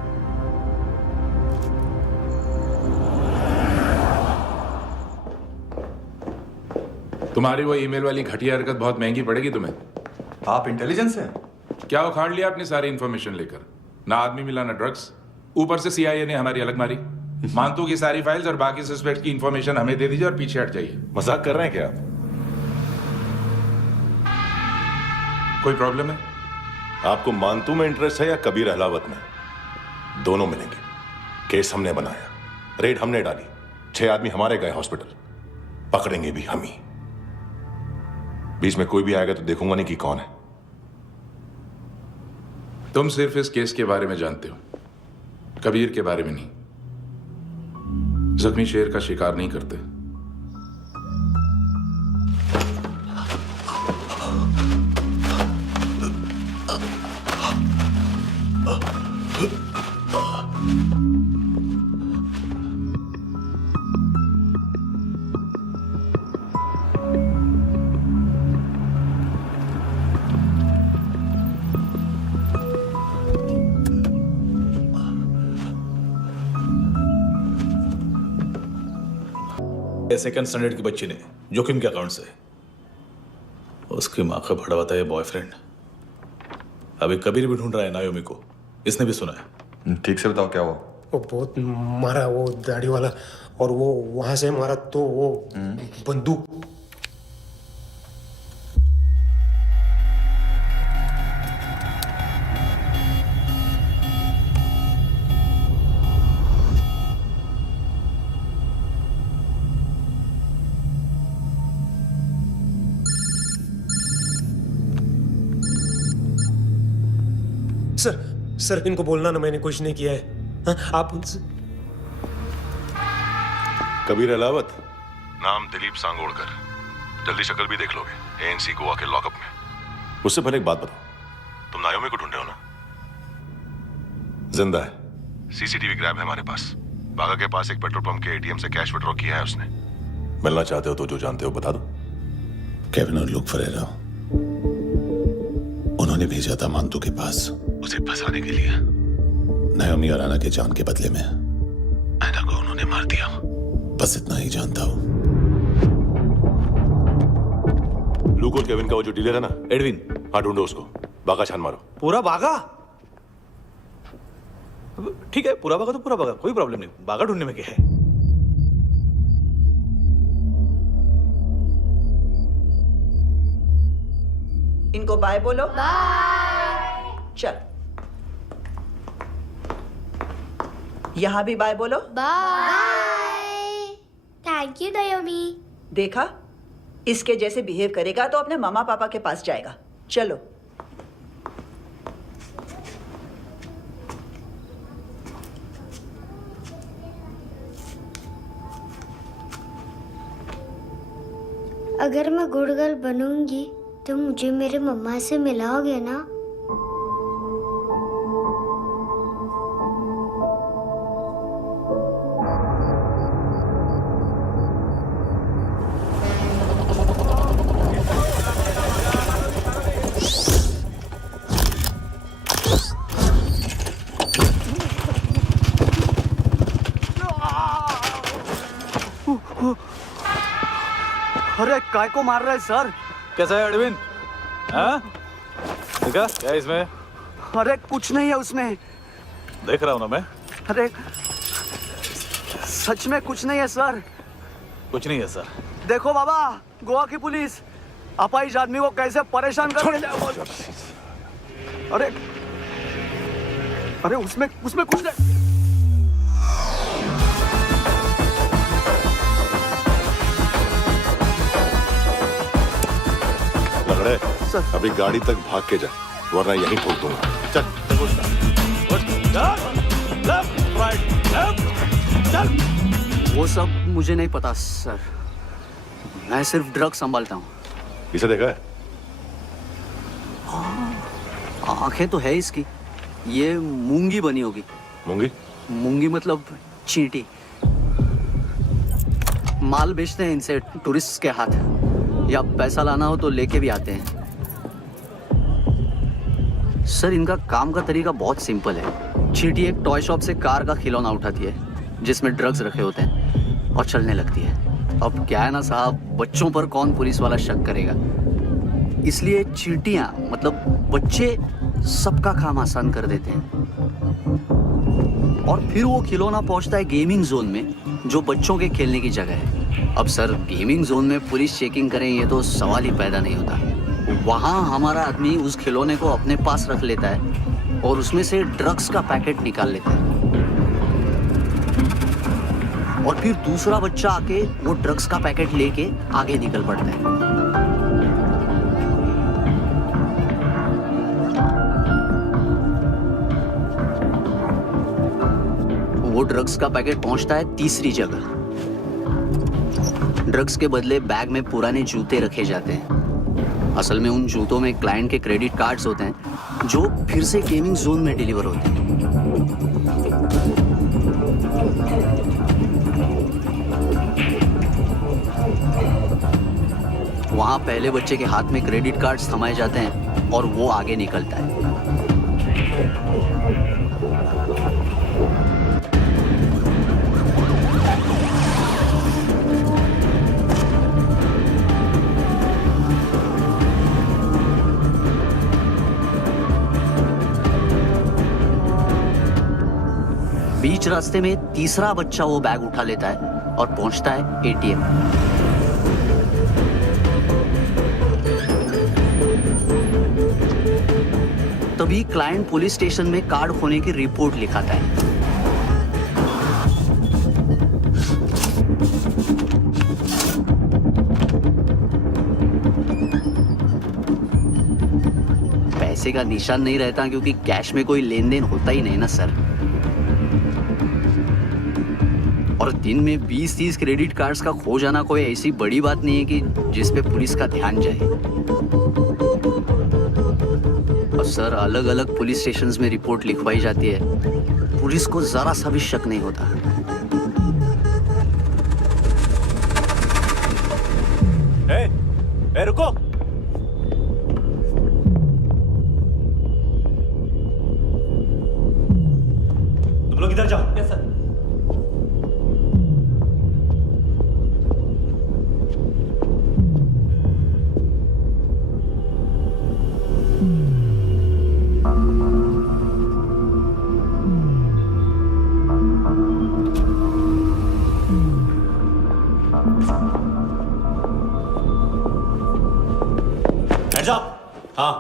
तुम्हारी वो ईमेल वाली घटिया हरकत बहुत महंगी पड़ेगी तुम्हें। आप इंटेलिजेंस हैं? क्या उखाड़ लिया अपनी सारी इंफॉर्मेशन लेकर? ना आदमी मिला ना ड्रग्स, ऊपर से सीआईए ने हमारी अलग मारी। मानतू की सारी फाइल्स और बाकी सस्पेक्ट की इंफॉर्मेशन हमें दे दीजिए और पीछे हट जाइए। मजाक कर रहे हैं क्या आप? कोई प्रॉब्लम है? आपको मानतू में इंटरेस्ट है या कबीर अहलावत में? दोनों मिलेंगे। केस हमने बनाया, रेड हमने डाली, 6 आदमी हमारे गए हॉस्पिटल, पकड़ेंगे भी हम ही। बीच में कोई भी आएगा तो देखूंगा नहीं कि कौन है। तुम सिर्फ इस केस के बारे में जानते हो, कबीर के बारे में नहीं। जख्मी शेर का शिकार नहीं करते। सेकंड स्टैंडर्ड की बच्ची ने जोखिम के अकाउंट से उसकी माँ का भड़ा बताया बॉयफ्रेंड। अभी कबीर भी ढूंढ रहा है नायोमी को, इसने भी सुना है। ठीक से बताओ क्या हुआ? वो बहुत मारा, वो दाढ़ी वाला, और वो वहां से मारा तो वो बंदूक। सर इनको बोलना ना मैंने कुछ नहीं किया है। हाँ, आप उनसे। कबीर अहलावत, नाम दिलीप सांगोड़कर। जल्दी शक्ल भी देख लोगे एएनसी गोवा के लॉकअप में। उससे पहले एक बात बताओ, तुम नायोमी को ढूंढ रहे हो ना? जिंदा है, सीसीटीवी ग्रैब है हमारे पास। बागा के पास एक पेट्रोल पंप के एटीएम से कैश विड्रॉ किया है उसने। मिलना चाहते हो तो जो जानते हो बता दो। केविन और लुक फरेरा, उन्होंने भेजा था मानतू के पास उसे फंसाने के लिए। नायोमी और आना के जान के बदले में आना को उन्होंने मार दिया। बस इतना ही जानता हूं। लुक और केविन का वो जो डीलर है ना, एडविन, हाँ ढूंढो उसको। बागा छान मारो। पूरा बागा? ठीक है, पूरा बागा तो पूरा बागा, कोई प्रॉब्लम नहीं। बागा ढूंढने में क्या है? इनको बाय बोलो। बाय। चल, यहां भी बाय बोलो। बाय। Thank you नायोमी। देखा, इसके जैसे बिहेव करेगा तो अपने मामा पापा के पास जाएगा। चलो। अगर मैं गुड गर्ल बनूंगी तो मुझे मेरे मम्मा से मिलाओगे ना? अरे काय को मार रहा है सर? कैसा है एडविन? हाँ? देखा क्या है इसमें? अरे कुछ नहीं है उसमें। देख रहा हूं ना मैं। अरे सच में कुछ नहीं है सर। कुछ नहीं है सर। देखो बाबा, गोवा की पुलिस अपाहिज आदमी को कैसे परेशान कर रही है। अरे अरे उसमें कुछ नहीं। सर, अभी गाड़ी तक भाग के जा, वरना यहीं ठोक दूंगा। चल। वो सब मुझे नहीं पता सर, मैं सिर्फ ड्रग संभालता हूँ। इसे देखा है? आंखें तो है इसकी, ये मूंगी बनी होगी। मूंगी? मूंगी मतलब चींटी। माल बेचते हैं इनसे टूरिस्ट के हाथ, या पैसा लाना हो तो लेके भी आते हैं। सर इनका काम का तरीका बहुत सिंपल है। चींटी एक टॉय शॉप से कार का खिलौना उठाती है जिसमें ड्रग्स रखे होते हैं और चलने लगती है। अब क्या है ना साहब, बच्चों पर कौन पुलिस वाला शक करेगा, इसलिए चींटियां मतलब बच्चे सबका काम आसान कर देते हैं। और फिर वो खिलौना पहुंचता है गेमिंग जोन में, जो बच्चों के खेलने की जगह है। अब सर, गेमिंग जोन में पुलिस चेकिंग करें ये तो सवाल ही पैदा नहीं होता। वहाँ हमारा आदमी उस खिलौने को अपने पास रख लेता है और उसमें से ड्रग्स का पैकेट निकाल लेता है, और फिर दूसरा बच्चा आके वो ड्रग्स का पैकेट लेके आगे निकल पड़ता है। वो ड्रग्स का पैकेट पहुंचता है तीसरी जगह। ड्रग्स के बदले बैग में पुराने जूते रखे जाते हैं। असल में उन जूतों में क्लाइंट के क्रेडिट कार्ड्स होते हैं जो फिर से गेमिंग जोन में डिलीवर होते हैं। वहां पहले बच्चे के हाथ में क्रेडिट कार्ड्स थमाए जाते हैं और वो आगे निकलता है। बीच रास्ते में तीसरा बच्चा वो बैग उठा लेता है और पहुंचता है एटीएम। तभी क्लाइंट पुलिस स्टेशन में कार्ड खोने की रिपोर्ट लिखाता है। पैसे का निशान नहीं रहता क्योंकि कैश में कोई लेन देन होता ही नहीं ना सर। और दिन में 20-30 क्रेडिट कार्ड्स का खो जाना कोई ऐसी बड़ी बात नहीं है कि जिस पे पुलिस का ध्यान जाए। और सर, अलग अलग पुलिस स्टेशंस में रिपोर्ट लिखवाई जाती है, पुलिस को जरा सा भी शक नहीं होता। रुको, तुम लोग इधर जाओ। Yes sir. Hands up! हाँ।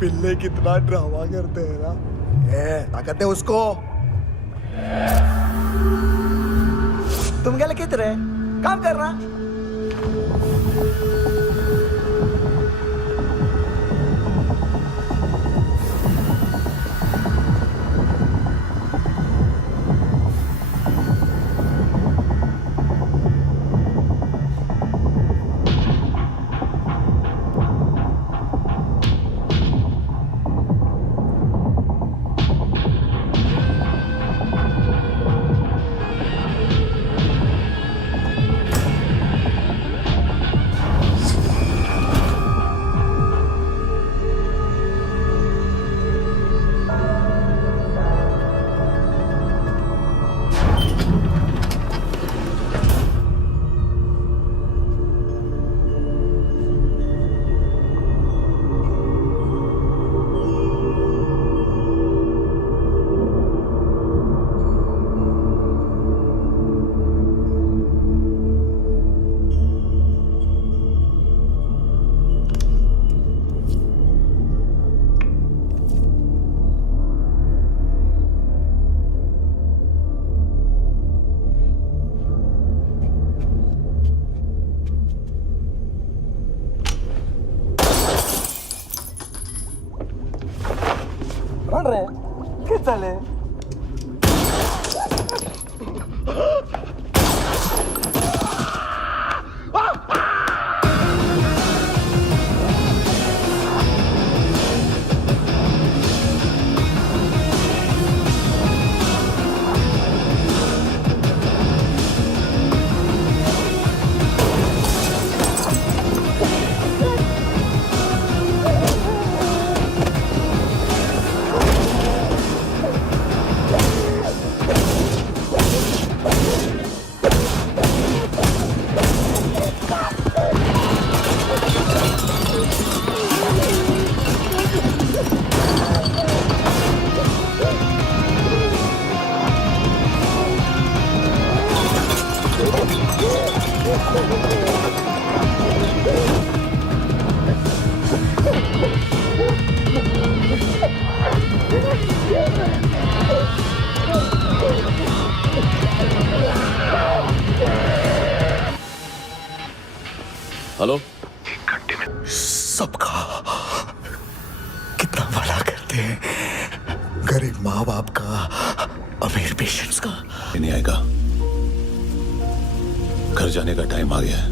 पिल्ले कितना ड्रामा करते हैं ना। क्या कहते हैं उसको? तुम क्या लिखते रहे? काम कर रहा। ढूंढ रहे हैं कि चले हेलो। एक घंटे में सबका कितना भला करते हैं, गरीब माँ बाप का, अमीर पेशेंट्स का। ये नहीं आएगा, घर जाने का टाइम आ गया है।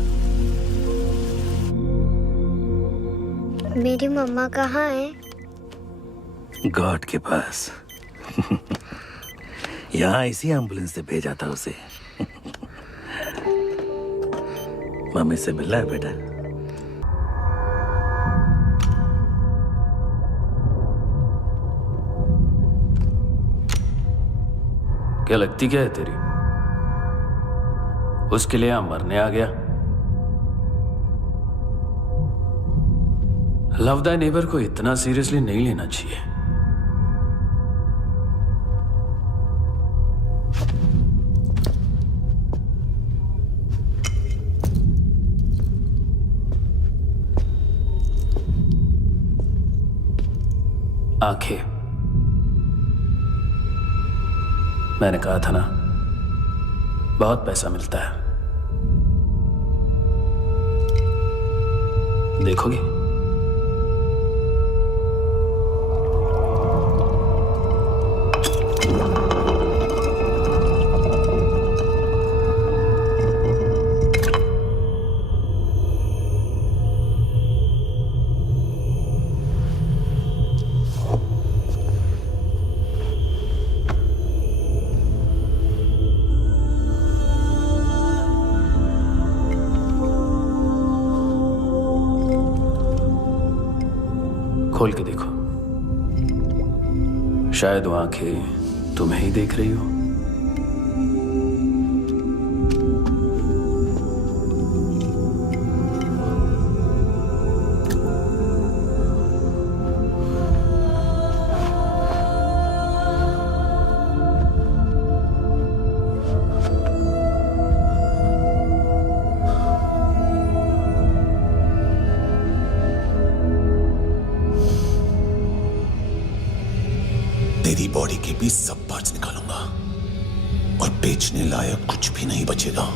मेरी मम्मा कहाँ है? गॉड के पास। यहाँ इसी एम्बुलेंस से भेजा था उसे। मम्मी से मिलना है बेटा। क्या लगती क्या है तेरी? उसके लिए यहां मरने आ गया? लव द नेबर को इतना सीरियसली नहीं लेना चाहिए। आंखें, मैंने कहा था ना, बहुत पैसा मिलता है। देखोगे? खोल के देखो, शायद वो आंखें तुम्हें ही देख रही हो। तेरी बॉडी के भी सब पार्ट्स निकालूंगा और बेचने लायक कुछ भी नहीं बचेगा।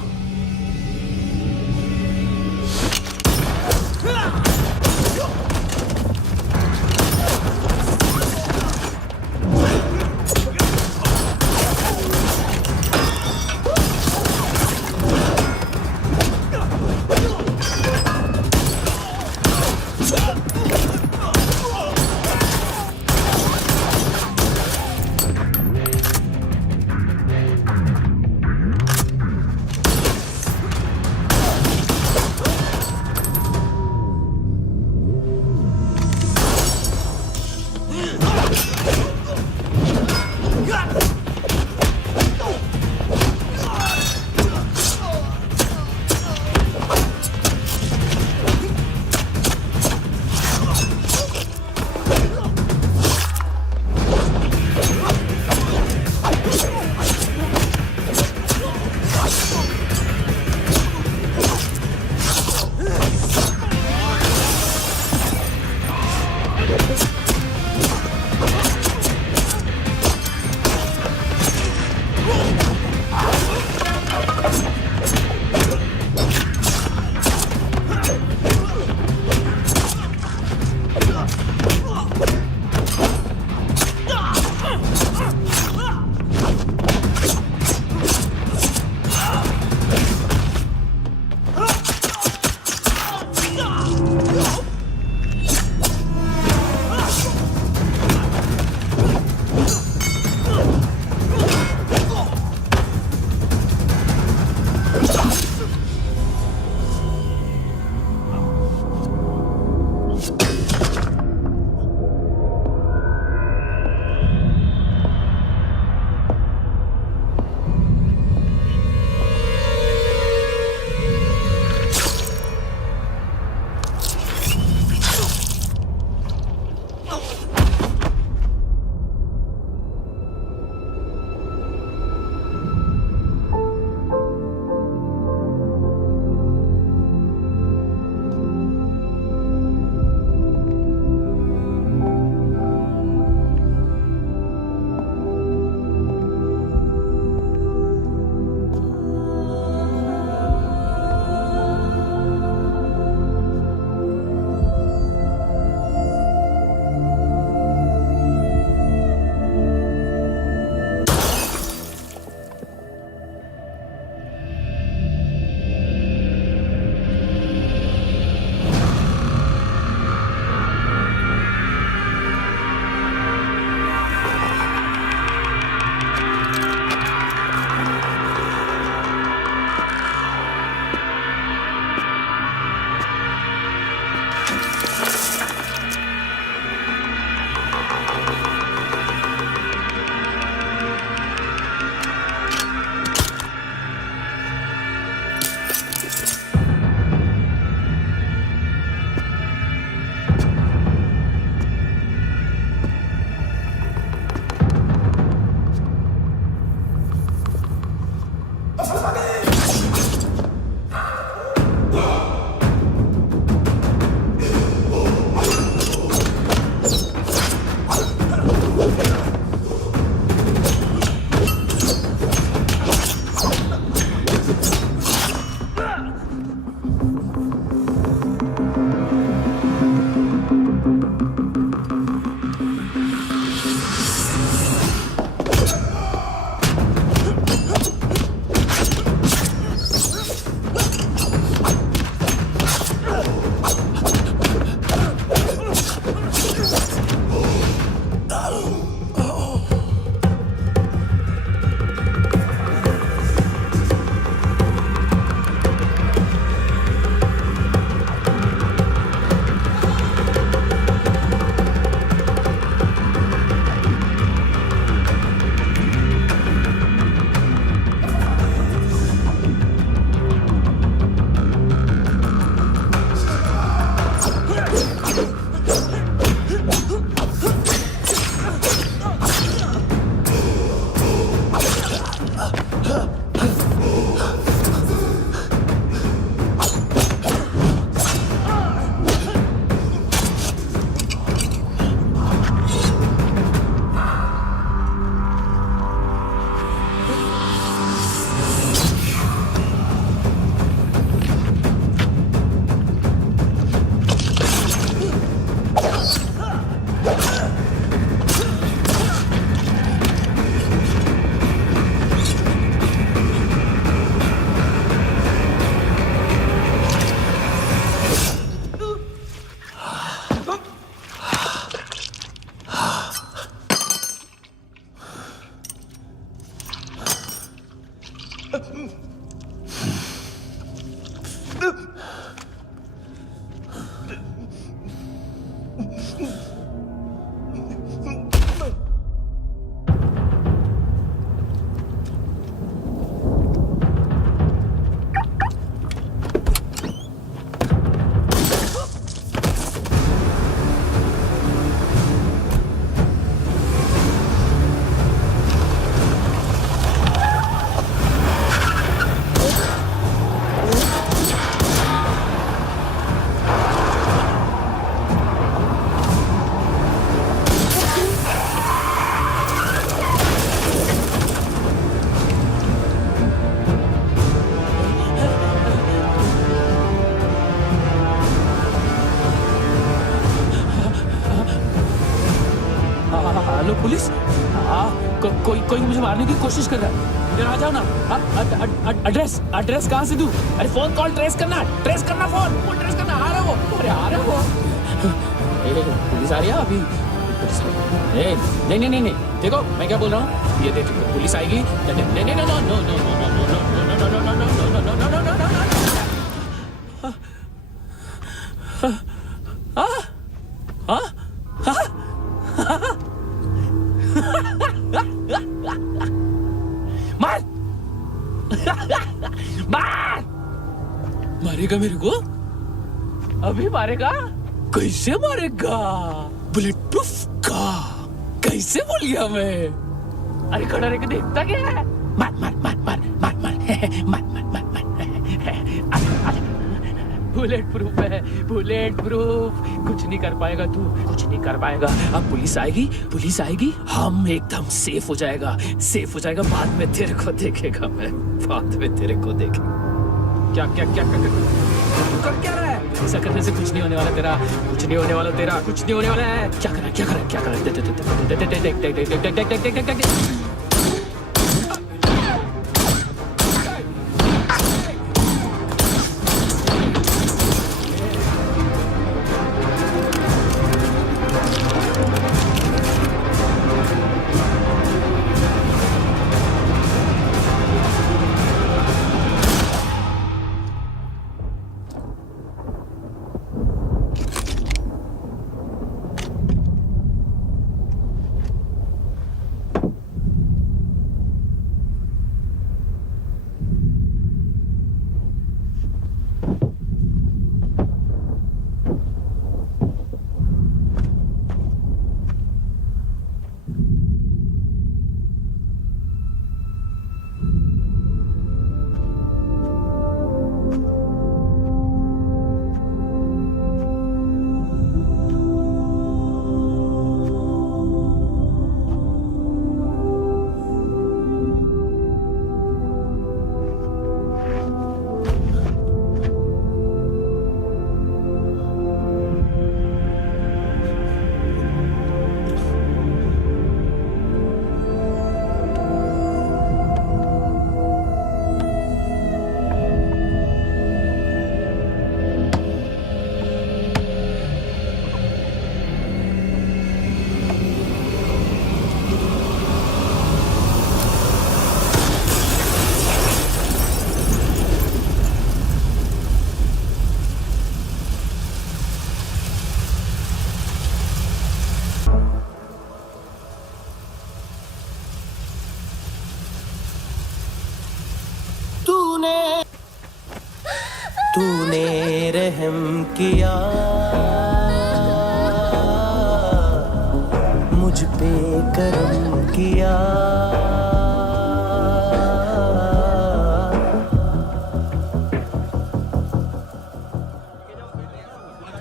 Hello police. कोई मुझे मारने की कोशिश कर रहा है। इधर आ जाओ ना। एड्रेस कहाँ से दूं? अरे फोन कॉल ट्रेस करना फोन ट्रेस करना। आ रहे हो? अरे आ रहे हो? पुलिस आ रही है अभी। नहीं देखो मैं क्या बोल रहा हूँ, ये देखो पुलिस आएगी। मार मारेगा मेरे को? अभी मारेगा? कैसे मारेगा? बुलेट प्रूफ का कैसे बोल गया मैं? अरे खड़ा रह के देखता क्या है? मार मार मार मार मार मार मार मार मार। बुलेट प्रूफ है, बुलेट प्रूफ। कुछ नहीं कर पाएगा तू, कुछ नहीं कर पाएगा। अब पुलिस आएगी, हम एकदम सेफ हो जाएगा। बाद में तेरे को देखेगा मैं, बाद में तेरे को देखेगा। क्या कर क्या रहा है? ऐसा करने से कुछ नहीं होने वाला तेरा, कुछ नहीं होने वाला तेरा, कुछ नहीं होने वाला है। क्या कर रहा है? तूने रहम किया मुझ पे, करम किया।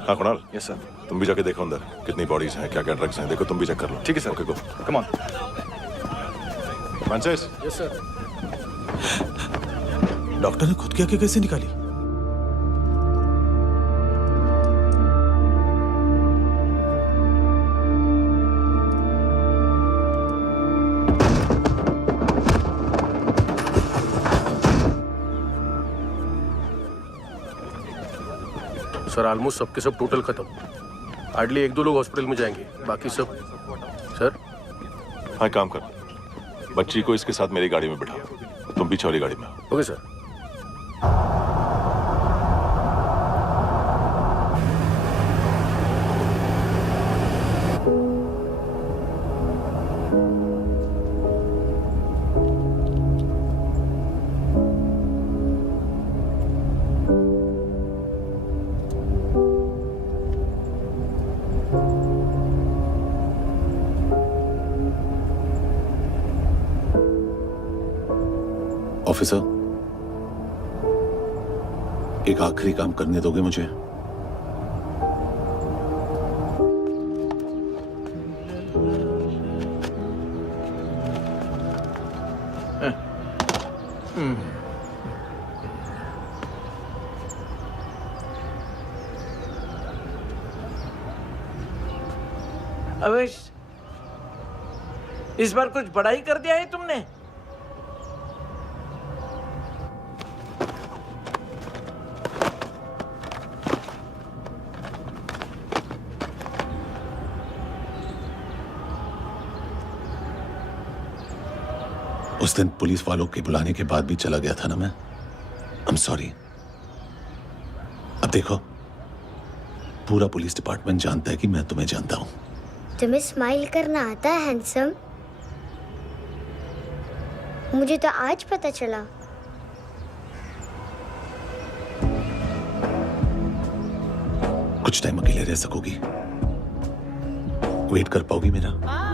हाँ कुणाल। Yes sir. तुम भी जाके देखो अंदर कितनी बॉडीज हैं, क्या क्या ड्रग्स हैं, देखो तुम भी चेक कर लो। ठीक है sir. Okay go. Come on Francis. Yes sir. Doctor ने खुद की आंखें कैसे निकाली? सर ऑलमोस्ट सबके सब टोटल खत्म। हार्डली 1-2 लोग हॉस्पिटल में जाएंगे, बाकी सब। सर हाँ काम कर, बच्ची को इसके साथ मेरी गाड़ी में बिठा। तुम पीछे वाली गाड़ी में हो। Okay sir. ऑफिसर, एक आखिरी काम करने दोगे मुझे? अवेश, इस बार कुछ बड़ा ही कर दिया है तुमने। उस दिन पुलिस वालों के बुलाने के बाद भी चला गया था ना मैं। I am sorry. अब देखो, पूरा पुलिस डिपार्टमेंट जानता है कि मैं तुम्हें जानता हूं। तुम्हें स्माइल करना आता है हैंडसम? मुझे तो आज पता चला। कुछ टाइम अकेले रह सकोगी? वेट कर पाओगी मेरा?